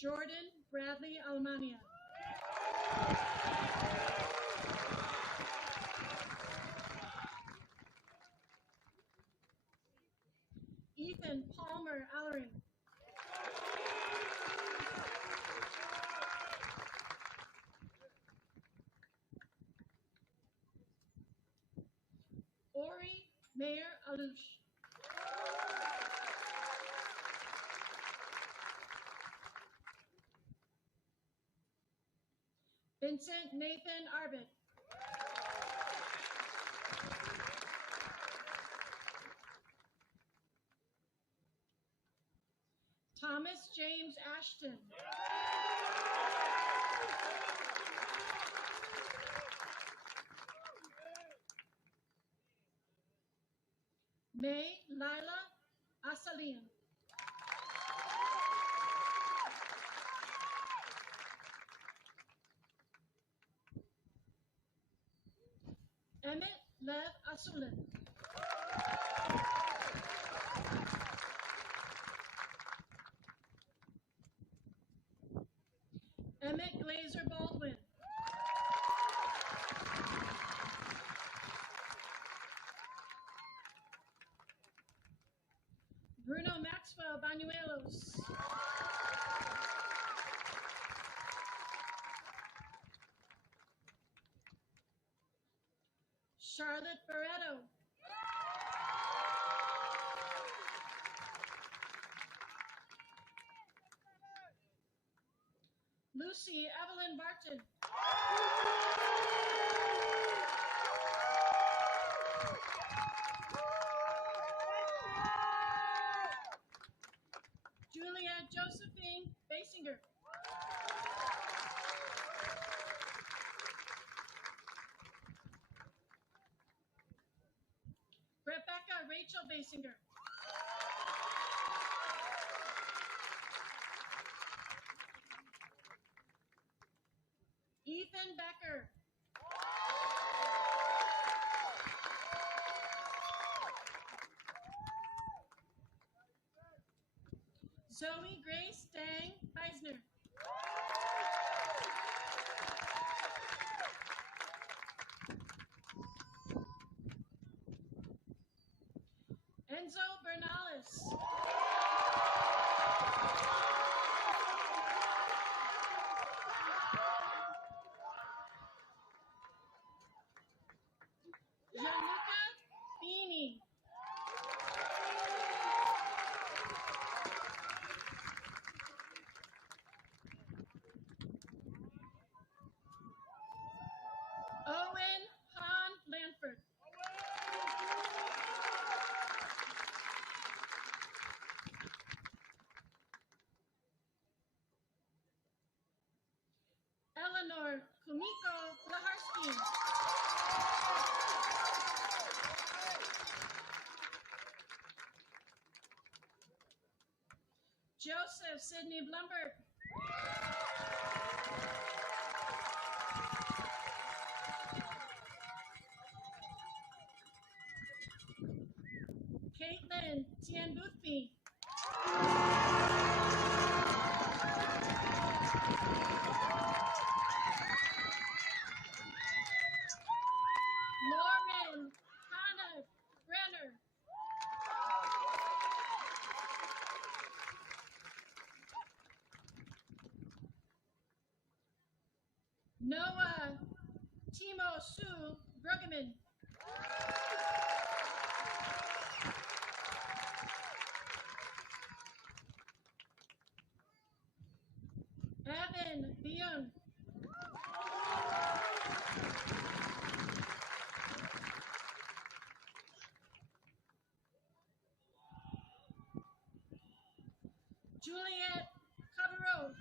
Jordan Bradley Almania. Ethan Palmer Allery. Ori Mayer Alush. Vincent Nathan Arbit. Thomas James Ashton. May Lila Asalian. Emmett Lev Asulin. Emmett Glazer Baldwin. Bruno Maxwell Banuelos. Charlotte Barreto. Lucy Evelyn Barton. Julia Josephine Basinger. Rebecca Rachel Basinger. Ethan Becker. Zoe Grace Dang Eisner. Enzo Bernales. Januka Beanie. Owen Hahn Lanford. Eleanor Kumiko Laharsky. Joseph Sidney Blumberg. Caitlin Tien Boothby. Noah Timo Sue Bruggeman. Evan Byung. Juliet Cabarro.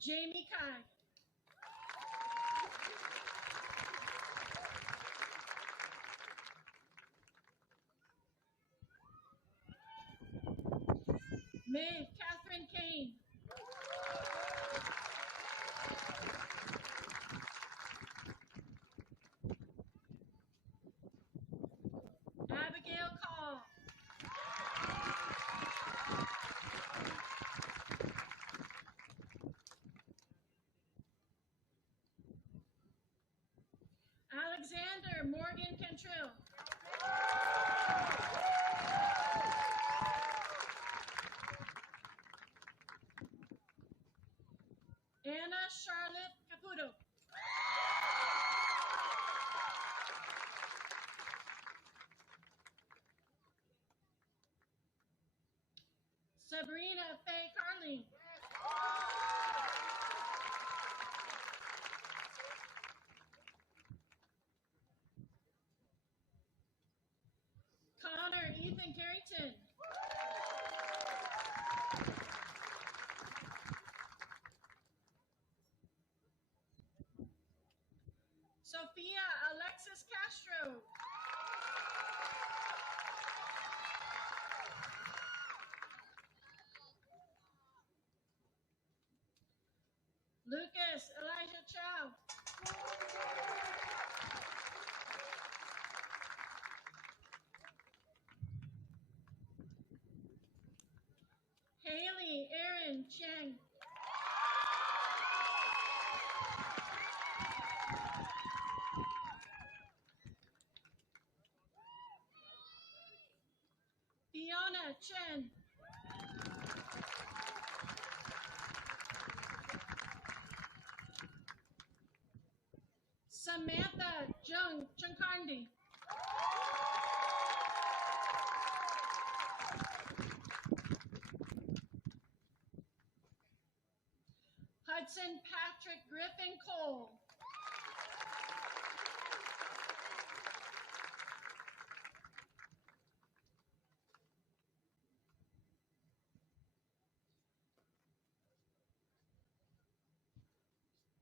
Jamie Kai. Maeve Catherine Kane. Abigail Call. Alexander Morgan Cantrill. Anna Charlotte Caputo. Sabrina Faye Carling. Connor Ethan Carrington. Sophia Alexis Castro. Lucas Elijah Chow. Haley Aaron Cheng. Fiona Chen. Samantha Jung Chankandi. Hudson Patrick Griffin Cole.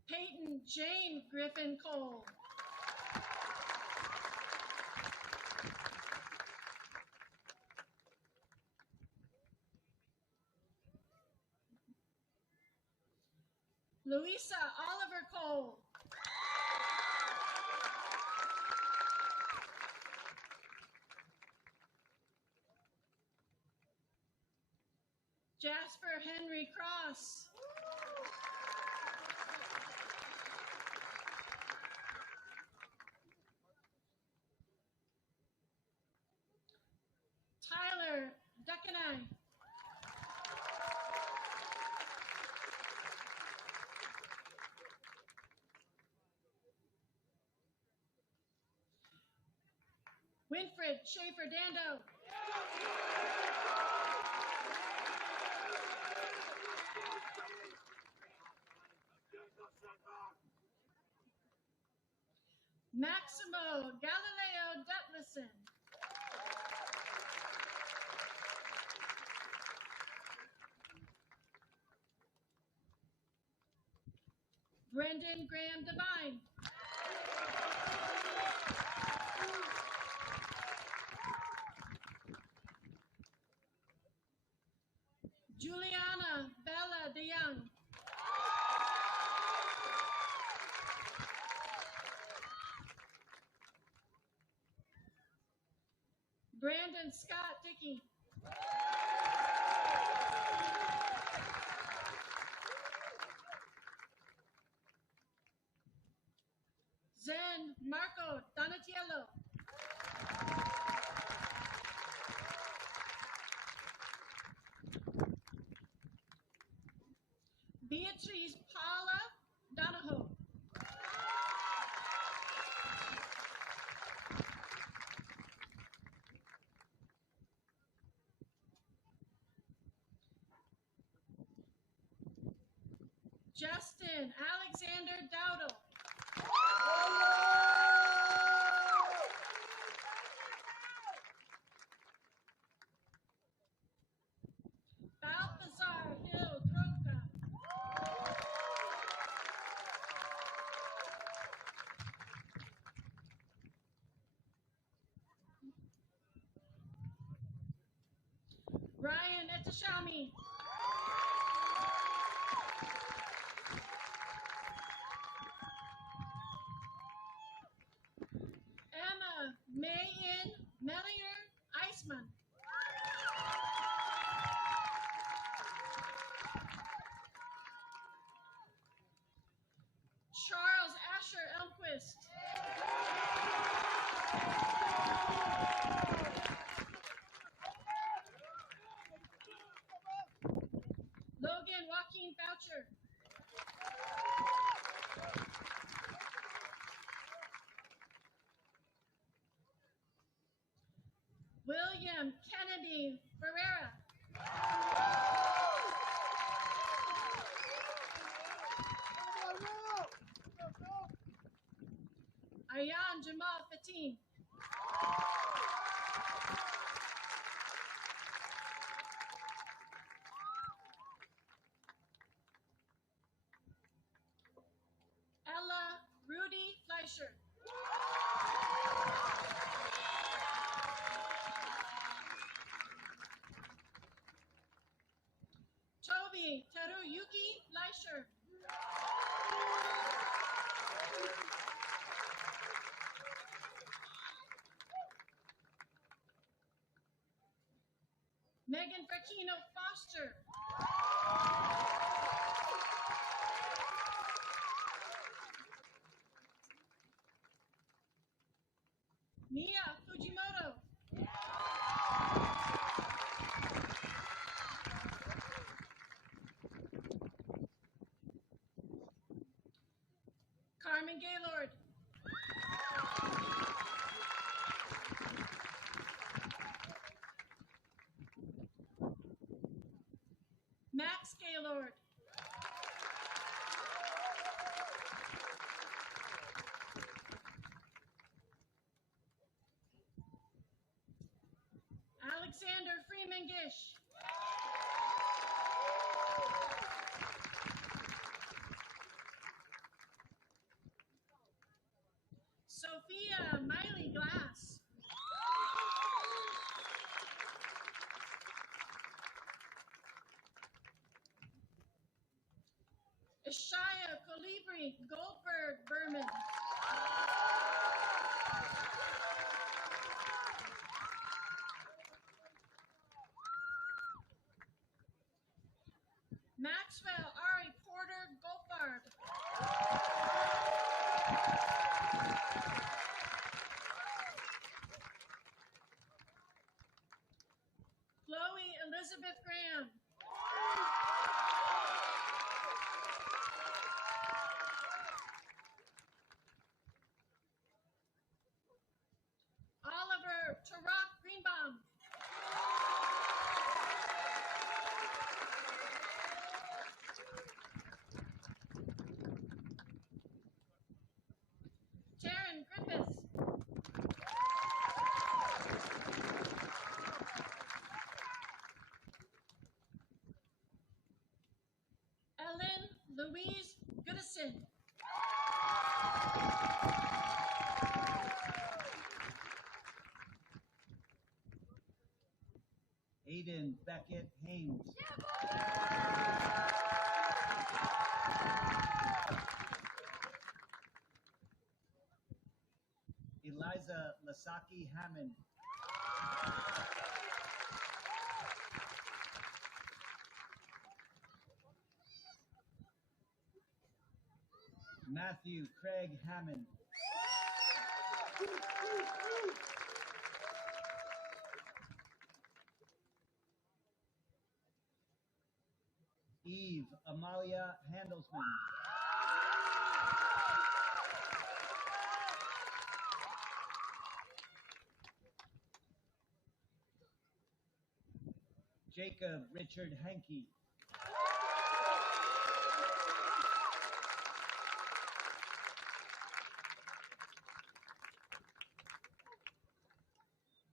Peyton Jane Griffin Cole. Louisa Oliver Cole. Jasper Henry Cross. Tyler Duckenay. Winfred Schaefer Dando. Maximo Galileo Dutlison. Brendan Graham Devine. Juliana Bella DeYoung. Brandon Scott Dickey. Zen Marco Donatiello. Entries Paula Donahoe. Justin Alexander Dowdle. Balthazar Hill Droka. Ryan Etashami. Emma Mayin Melier Eisman. Charles Asher Elmquist. Logan Joaquin Boucher. William Kennedy Ferreira. Ayan Jamal Fatim. Ella Rudy Fleischer. Toby Teruyuki Fleischer. Megan Fraquino Foster. Mia Fujimoto. Carmen Gaylord. Max Gaylord. Alexander Freeman Gish. Sophia Miley Glass. Ishaya Colibri Goldberg Berman. Maxwell Ari Porter Goldfarb. Chloe Elizabeth Graham. Oliver Tarak Greenbaum. Taryn Griffiths. Ellen Louise Goodison. Aiden Beckett Haynes. Eliza Lasaki Hammond. Matthew Craig Hammond. Eve Amalia Handelsman. Jacob Richard Hankey.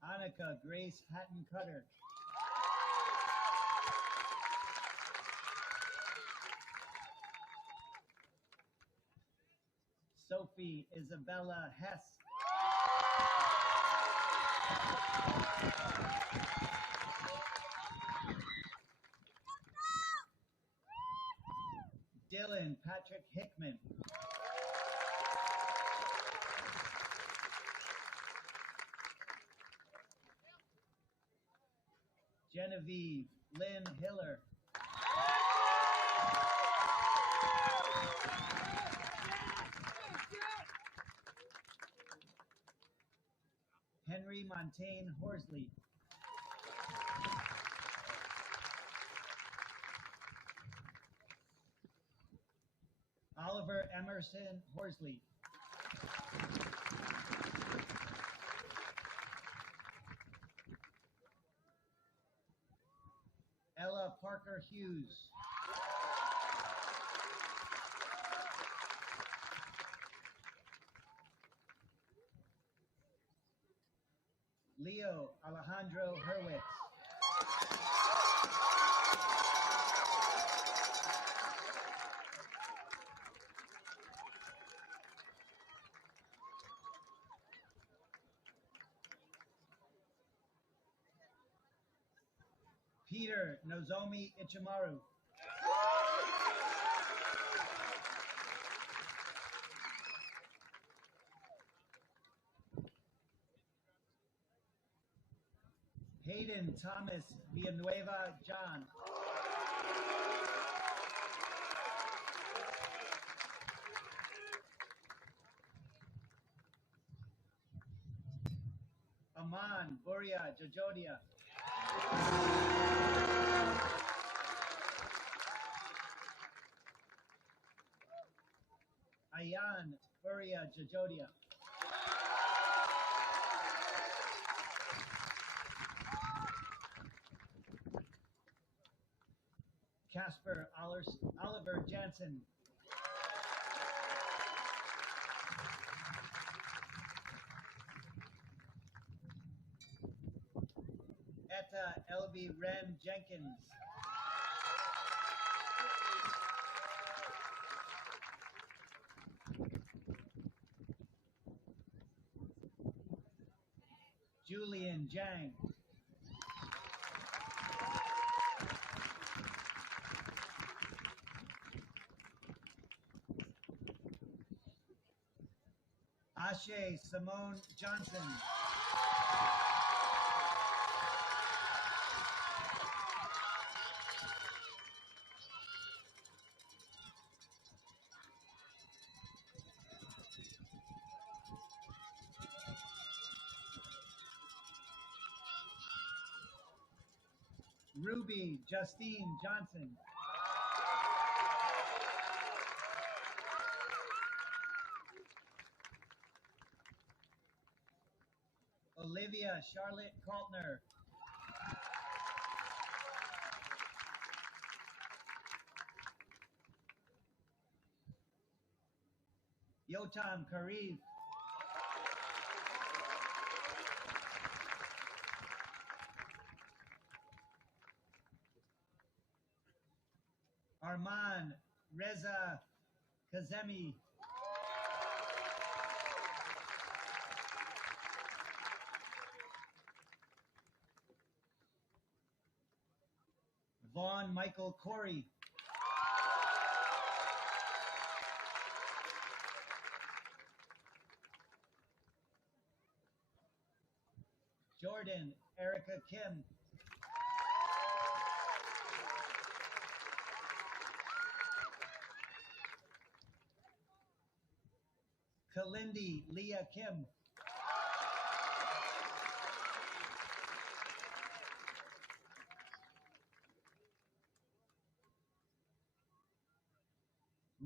Annika Grace Hatton Cutter. Sophie Isabella Hess. Dylan Patrick Hickman. Genevieve Lynn Hiller. Henry Montaigne Horsley. Oliver Emerson Horsley. Ella Parker Hughes. Leo Alejandro Hurwitz. Peter Nozomi Ichimaru. Hayden Thomas Villanueva John. Aman Buria Jojodia. Ayan Buria Jojodia. Casper Oliver Jansen. Etta Elby Ren Jenkins. Julian Jang. Ashe Simone Johnson. Ruby Justine Johnson. Olivia Charlotte Kaltner. Yotam Kareev. Arman Reza Kazemi. Vaughn Michael Corey. Jordan Erica Kim. Kalindi Leah Kim.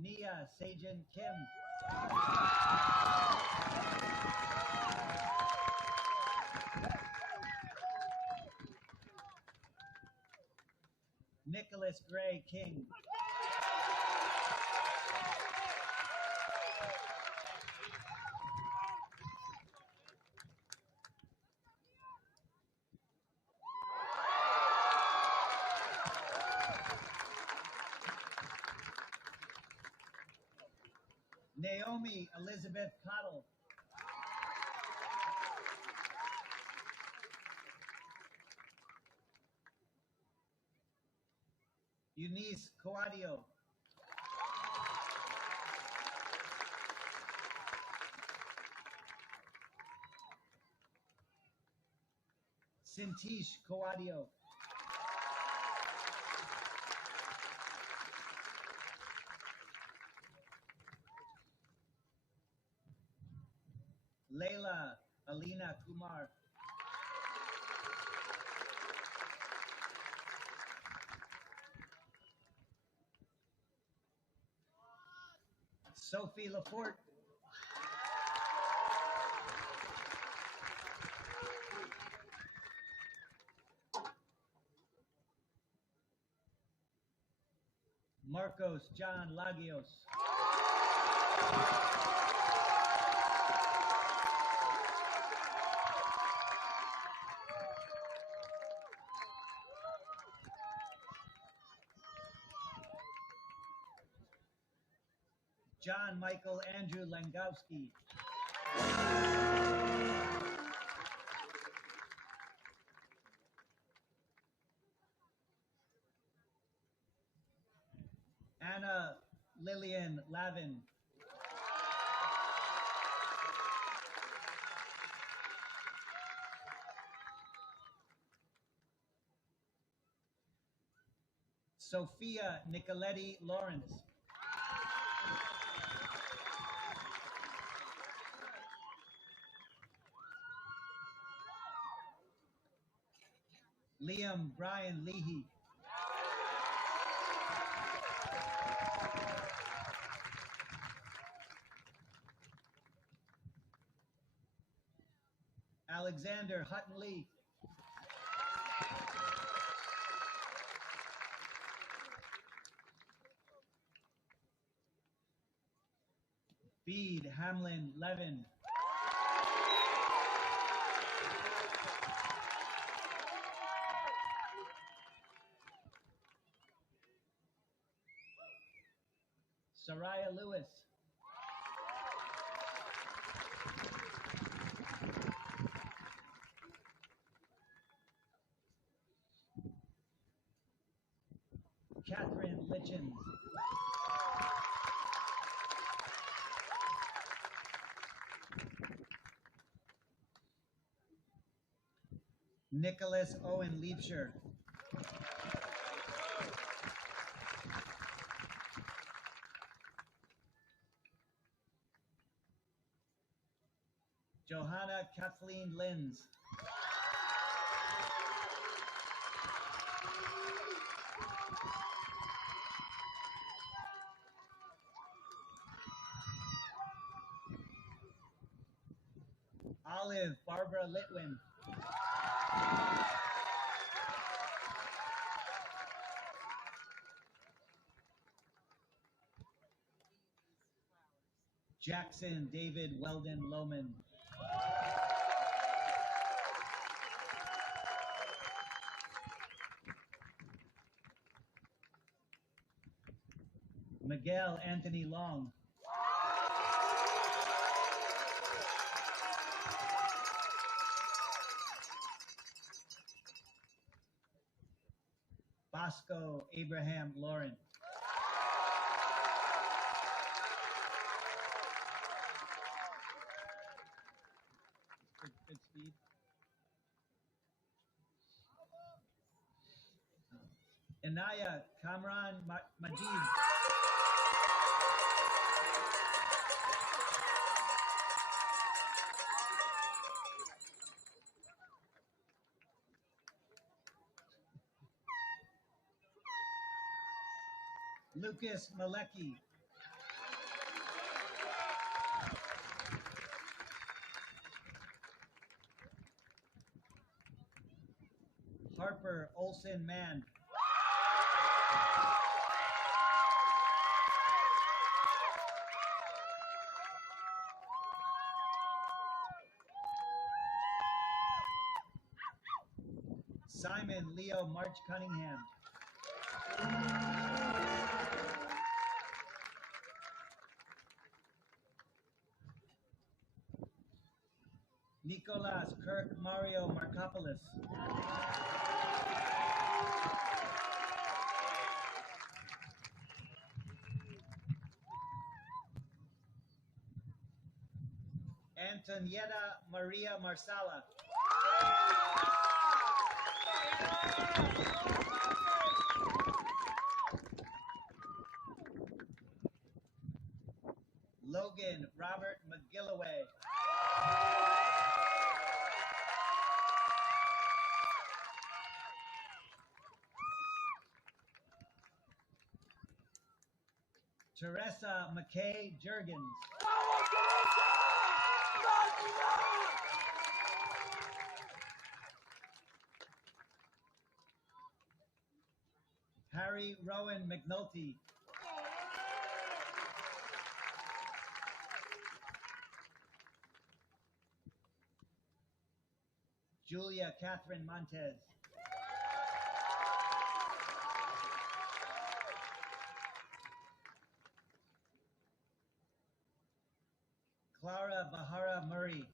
Nia Seijin Kim. Nicholas Gray King. Naomi Elizabeth Cottle. Eunice Coadio. Sintish Coadio. Layla Alina Kumar. Sophie Laforte. Marcos John Lagios. John Michael Andrew Langowski. Anna Lillian Lavin. Sophia Nicoletti Lawrence. Liam Brian Leahy. Alexander Hutton Lee. Bede Hamlin Levin. Soraya Lewis. Catherine Litchens. Nicholas Owen Leapshire. Johanna Kathleen Linz. Olive Barbara Litwin. Jackson David Weldon Lohman. Miguel Anthony Long. Bosco Abraham Lauren. Good speed. Inaya Kamran Majid. Lucas Malecki. Harper Olsen Mann. Simon Leo March Cunningham. Nicolas Kirk Mario Markopoulos. Antonietta Maria Marsala. Logan Robert McGilloway. Teresa McKay Jurgens. Harry Rowan McNulty. Julia Catherine Montez. Clara Bahara Murray.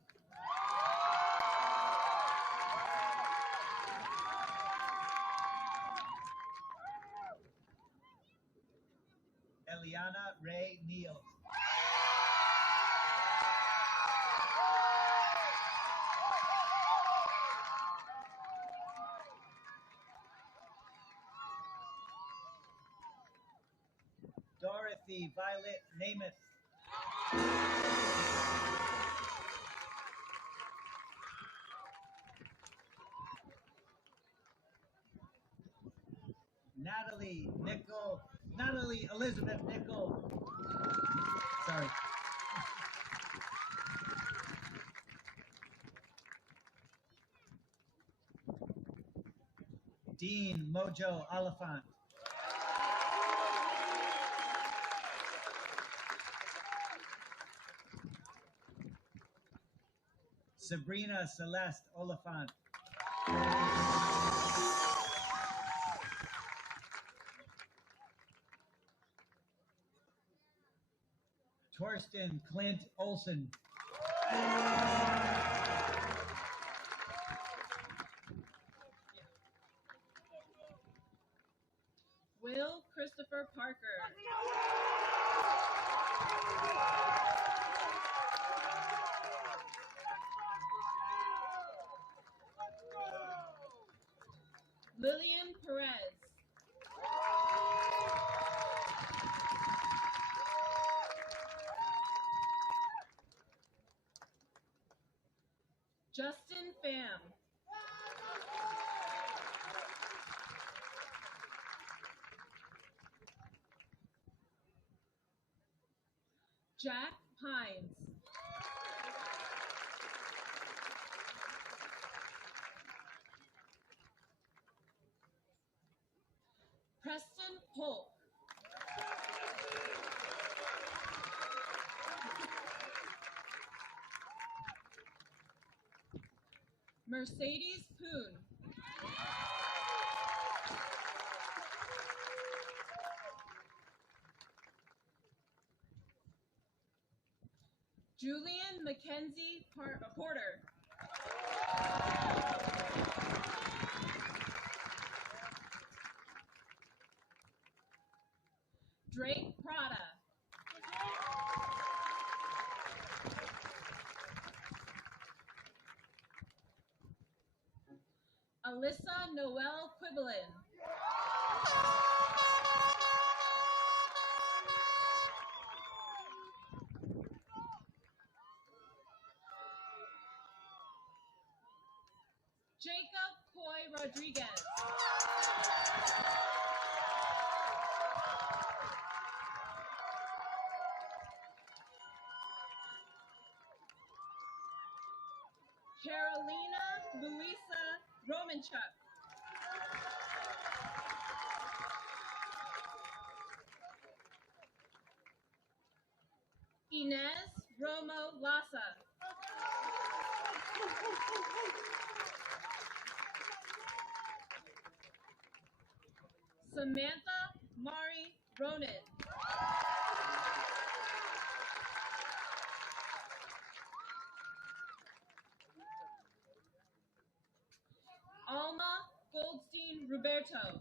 Eliana Ray Neal. Dorothy Violet Namath. Natalie Elizabeth Nickel. Sorry. Dean Mojo Oliphant. Sabrina Celeste Oliphant. Torsten Clint Olson. Will Christopher Parker. Lillian Perez. Justin Pham. Jack Pines. Preston Polk. Mercedes Poon. Julian Mackenzie Porter. Drake Prada. Alyssa Noel Quiblin. Jacob Coy Rodriguez. Carolina Luisa Romanchuk. Inez Romo Lassa. Samantha Mari Ronan. Alma Goldstein Roberto.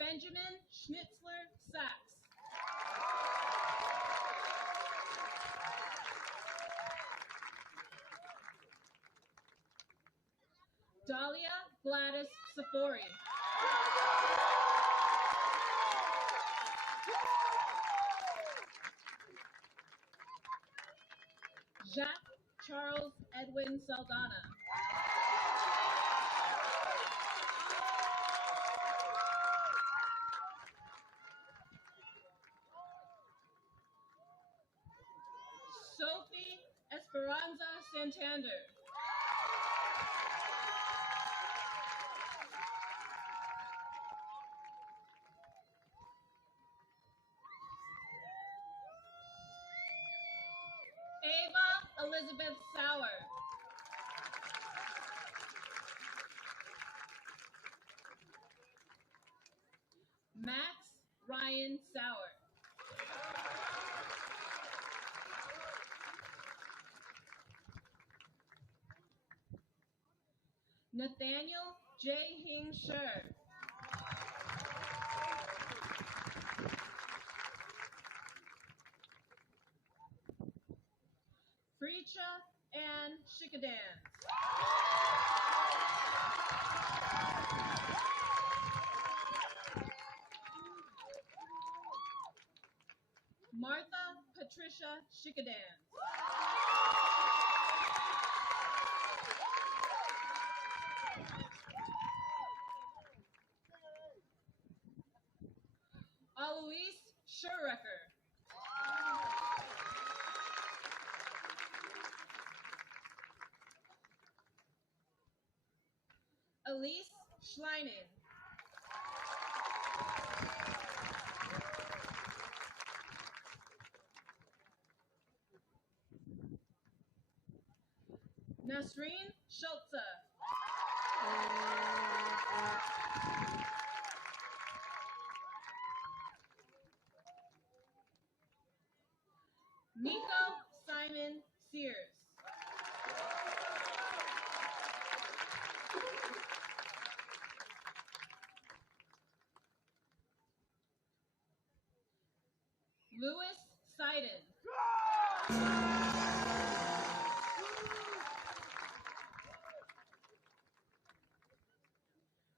Benjamin Schnitzler Sachs. Dahlia Gladys Safori. Jacques Charles Edwin Saldana. Sophie Esperanza Santander. Ava Elizabeth Sauer. Max Ryan Sauer. Nathaniel J. Hing Sher. Freecha Ann Shikadan. Martha Patricia Shikadan. Alois Schurecker. Elise Schleining. Nasreen Schulze. Nico Simon Sears. Louis Seiden.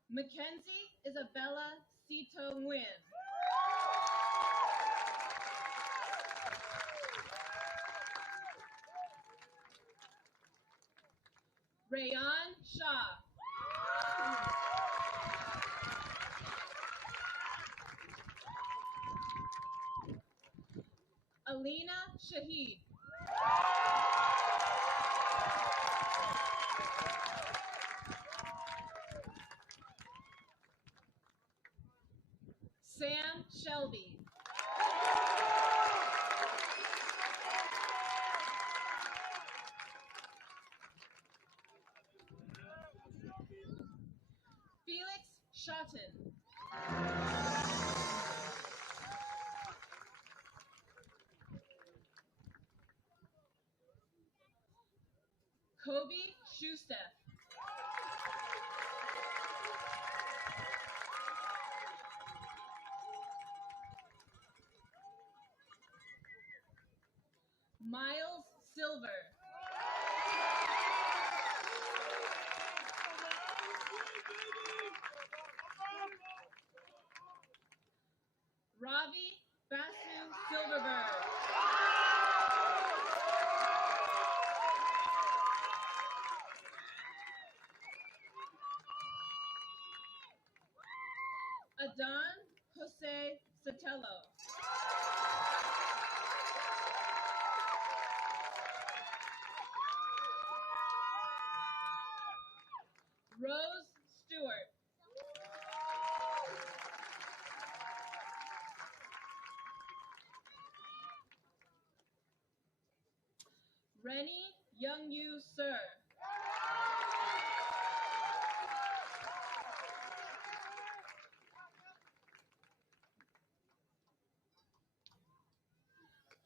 Mackenzie Isabella Cito Nguyen. Rayon Shah. Alina Shahid. Sam Shelby. Felix Shotton. Kobe Shustef. Miles Silver. Ravi Basu Silverberg. Adon Jose Sotelo. Rose Stewart. Rennie Youngyu Sir.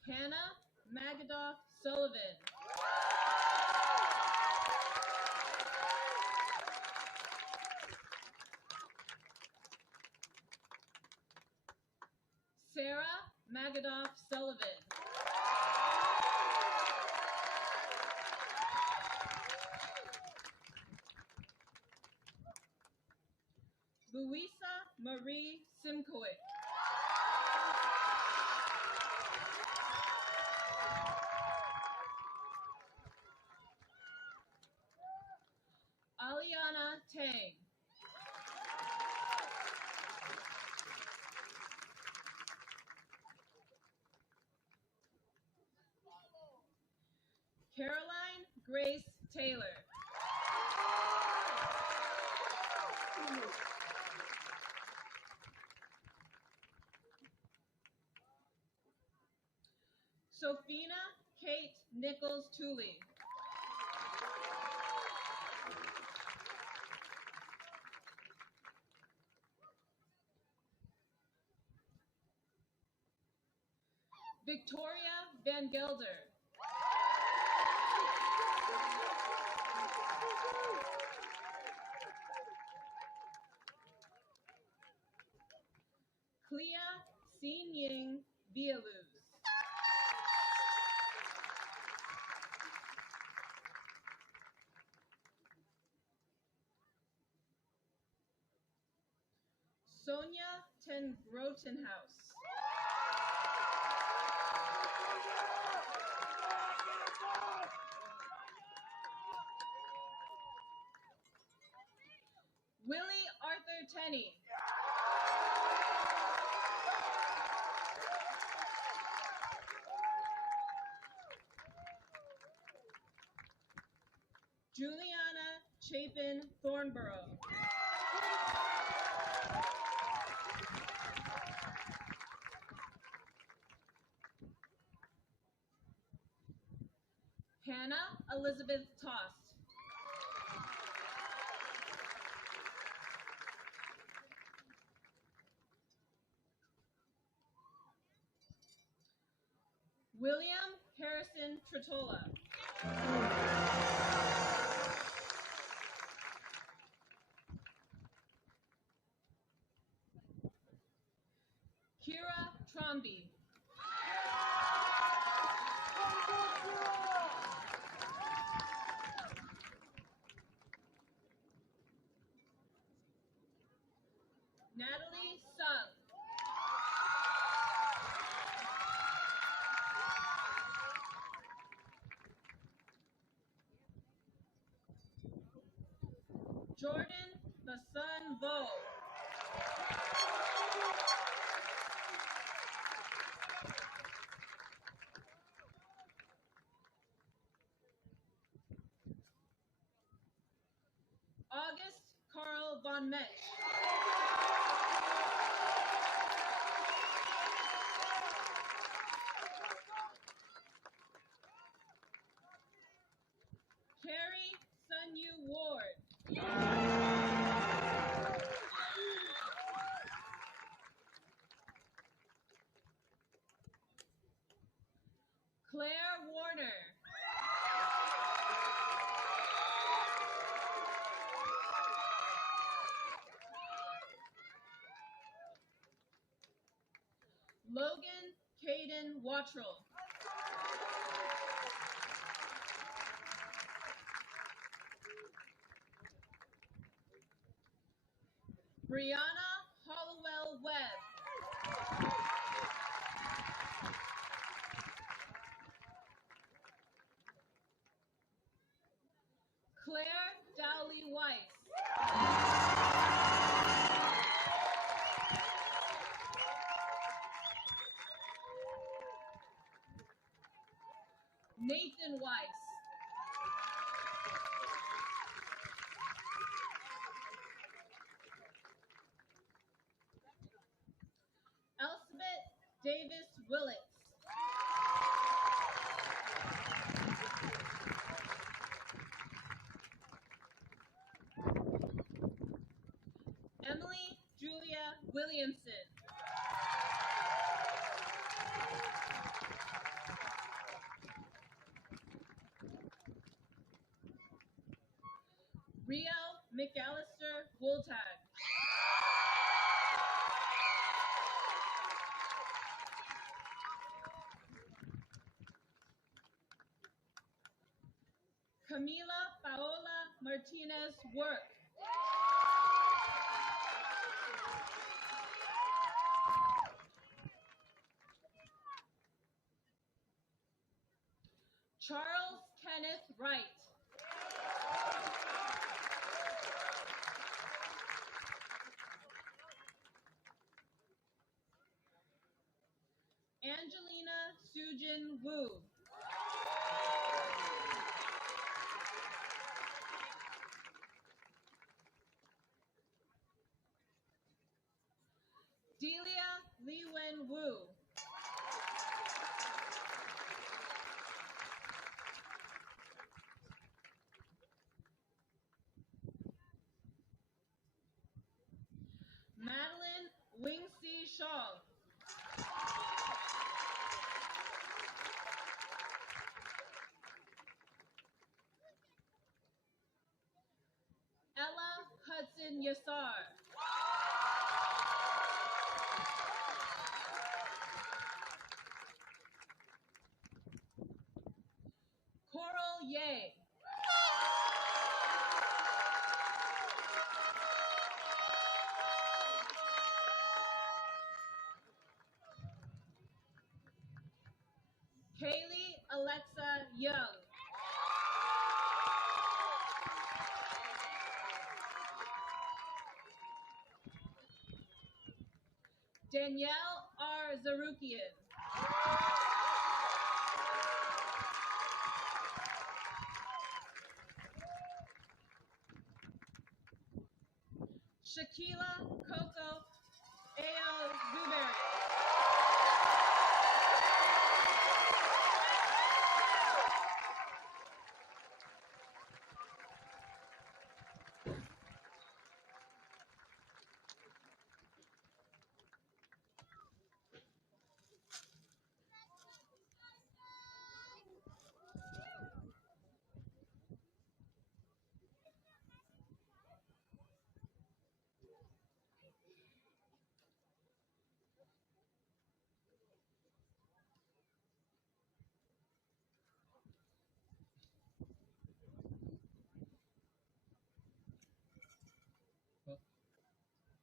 Hannah Magadoff Sullivan. Sarah Magadoff Sullivan. Louisa Marie Simkowick. Aliana Tang. Caroline Grace Taylor. Sophina Kate Nichols Tooley. Victoria Van Gelder. Clea Xin Ying Villaluz. Sonia Ten Grotenhouse. Willie Arthur Tenney. Juliana Chapin Thornborough. Hannah Elizabeth Tost. William Harrison Tritola. Kira Tromby. Natalie Sung. Jordan the Sun Vo. August Carl von Metsch. Carrie Sunyu Ward. Claire Warner. Logan Caden Wattrell. Brianna Hollowell Webb. Claire Dowley Weiss. Nathan Weiss. Elizabeth Davis Willits. Emily Julia Williamson. Rio McAllister Wooltag. Camila Paola Martinez Work. Charles Kenneth Wright. Angelina Sujin Wu. Delia Liwen Wu. Madeline Wingsi Shong. Ella Hudson Yassar. Coral Ye. Kaylee Alexa Young. Danielle R. Zarukian. Shaquila Coco Ao Zuberry.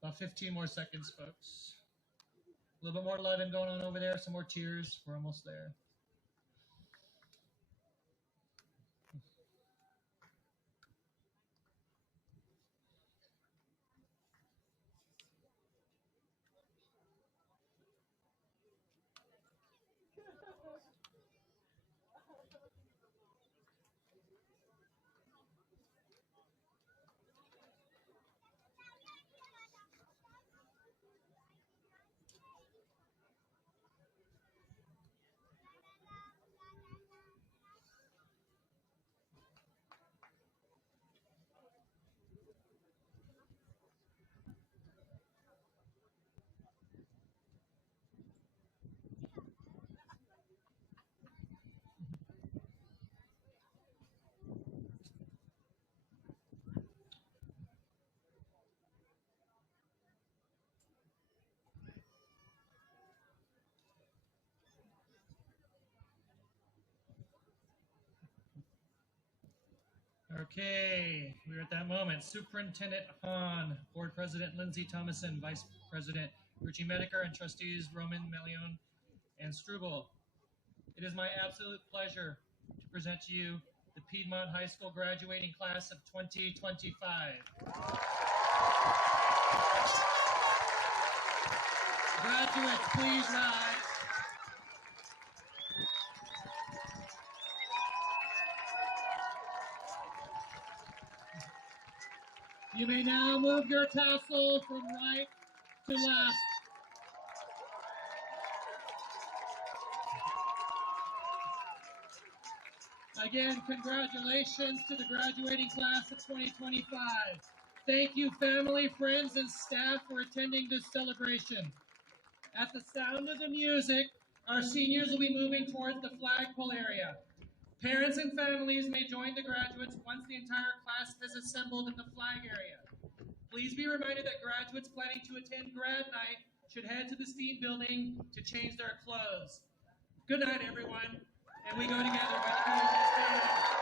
About 15 more seconds, folks. A little bit more loving going on over there. Some more cheers. We're almost there. Okay, we're at that moment. Superintendent Hahn, Board President Lindsay Thomason, Vice President Richie Medeker, and Trustees Roman Melion and Struble. It is my absolute pleasure to present to you the Piedmont High School graduating class of 2025. Graduates, please rise. You may now move your tassel from right to left. Again, congratulations to the graduating class of 2025. Thank you, family, friends, and staff for attending this celebration. At the sound of the music, our seniors will be moving towards the flagpole area. Parents and families may join the graduates once the entire class has assembled in the flag area. Please be reminded that graduates planning to attend grad night should head to the STEAM building to change their clothes. Good night, everyone, and we go together by the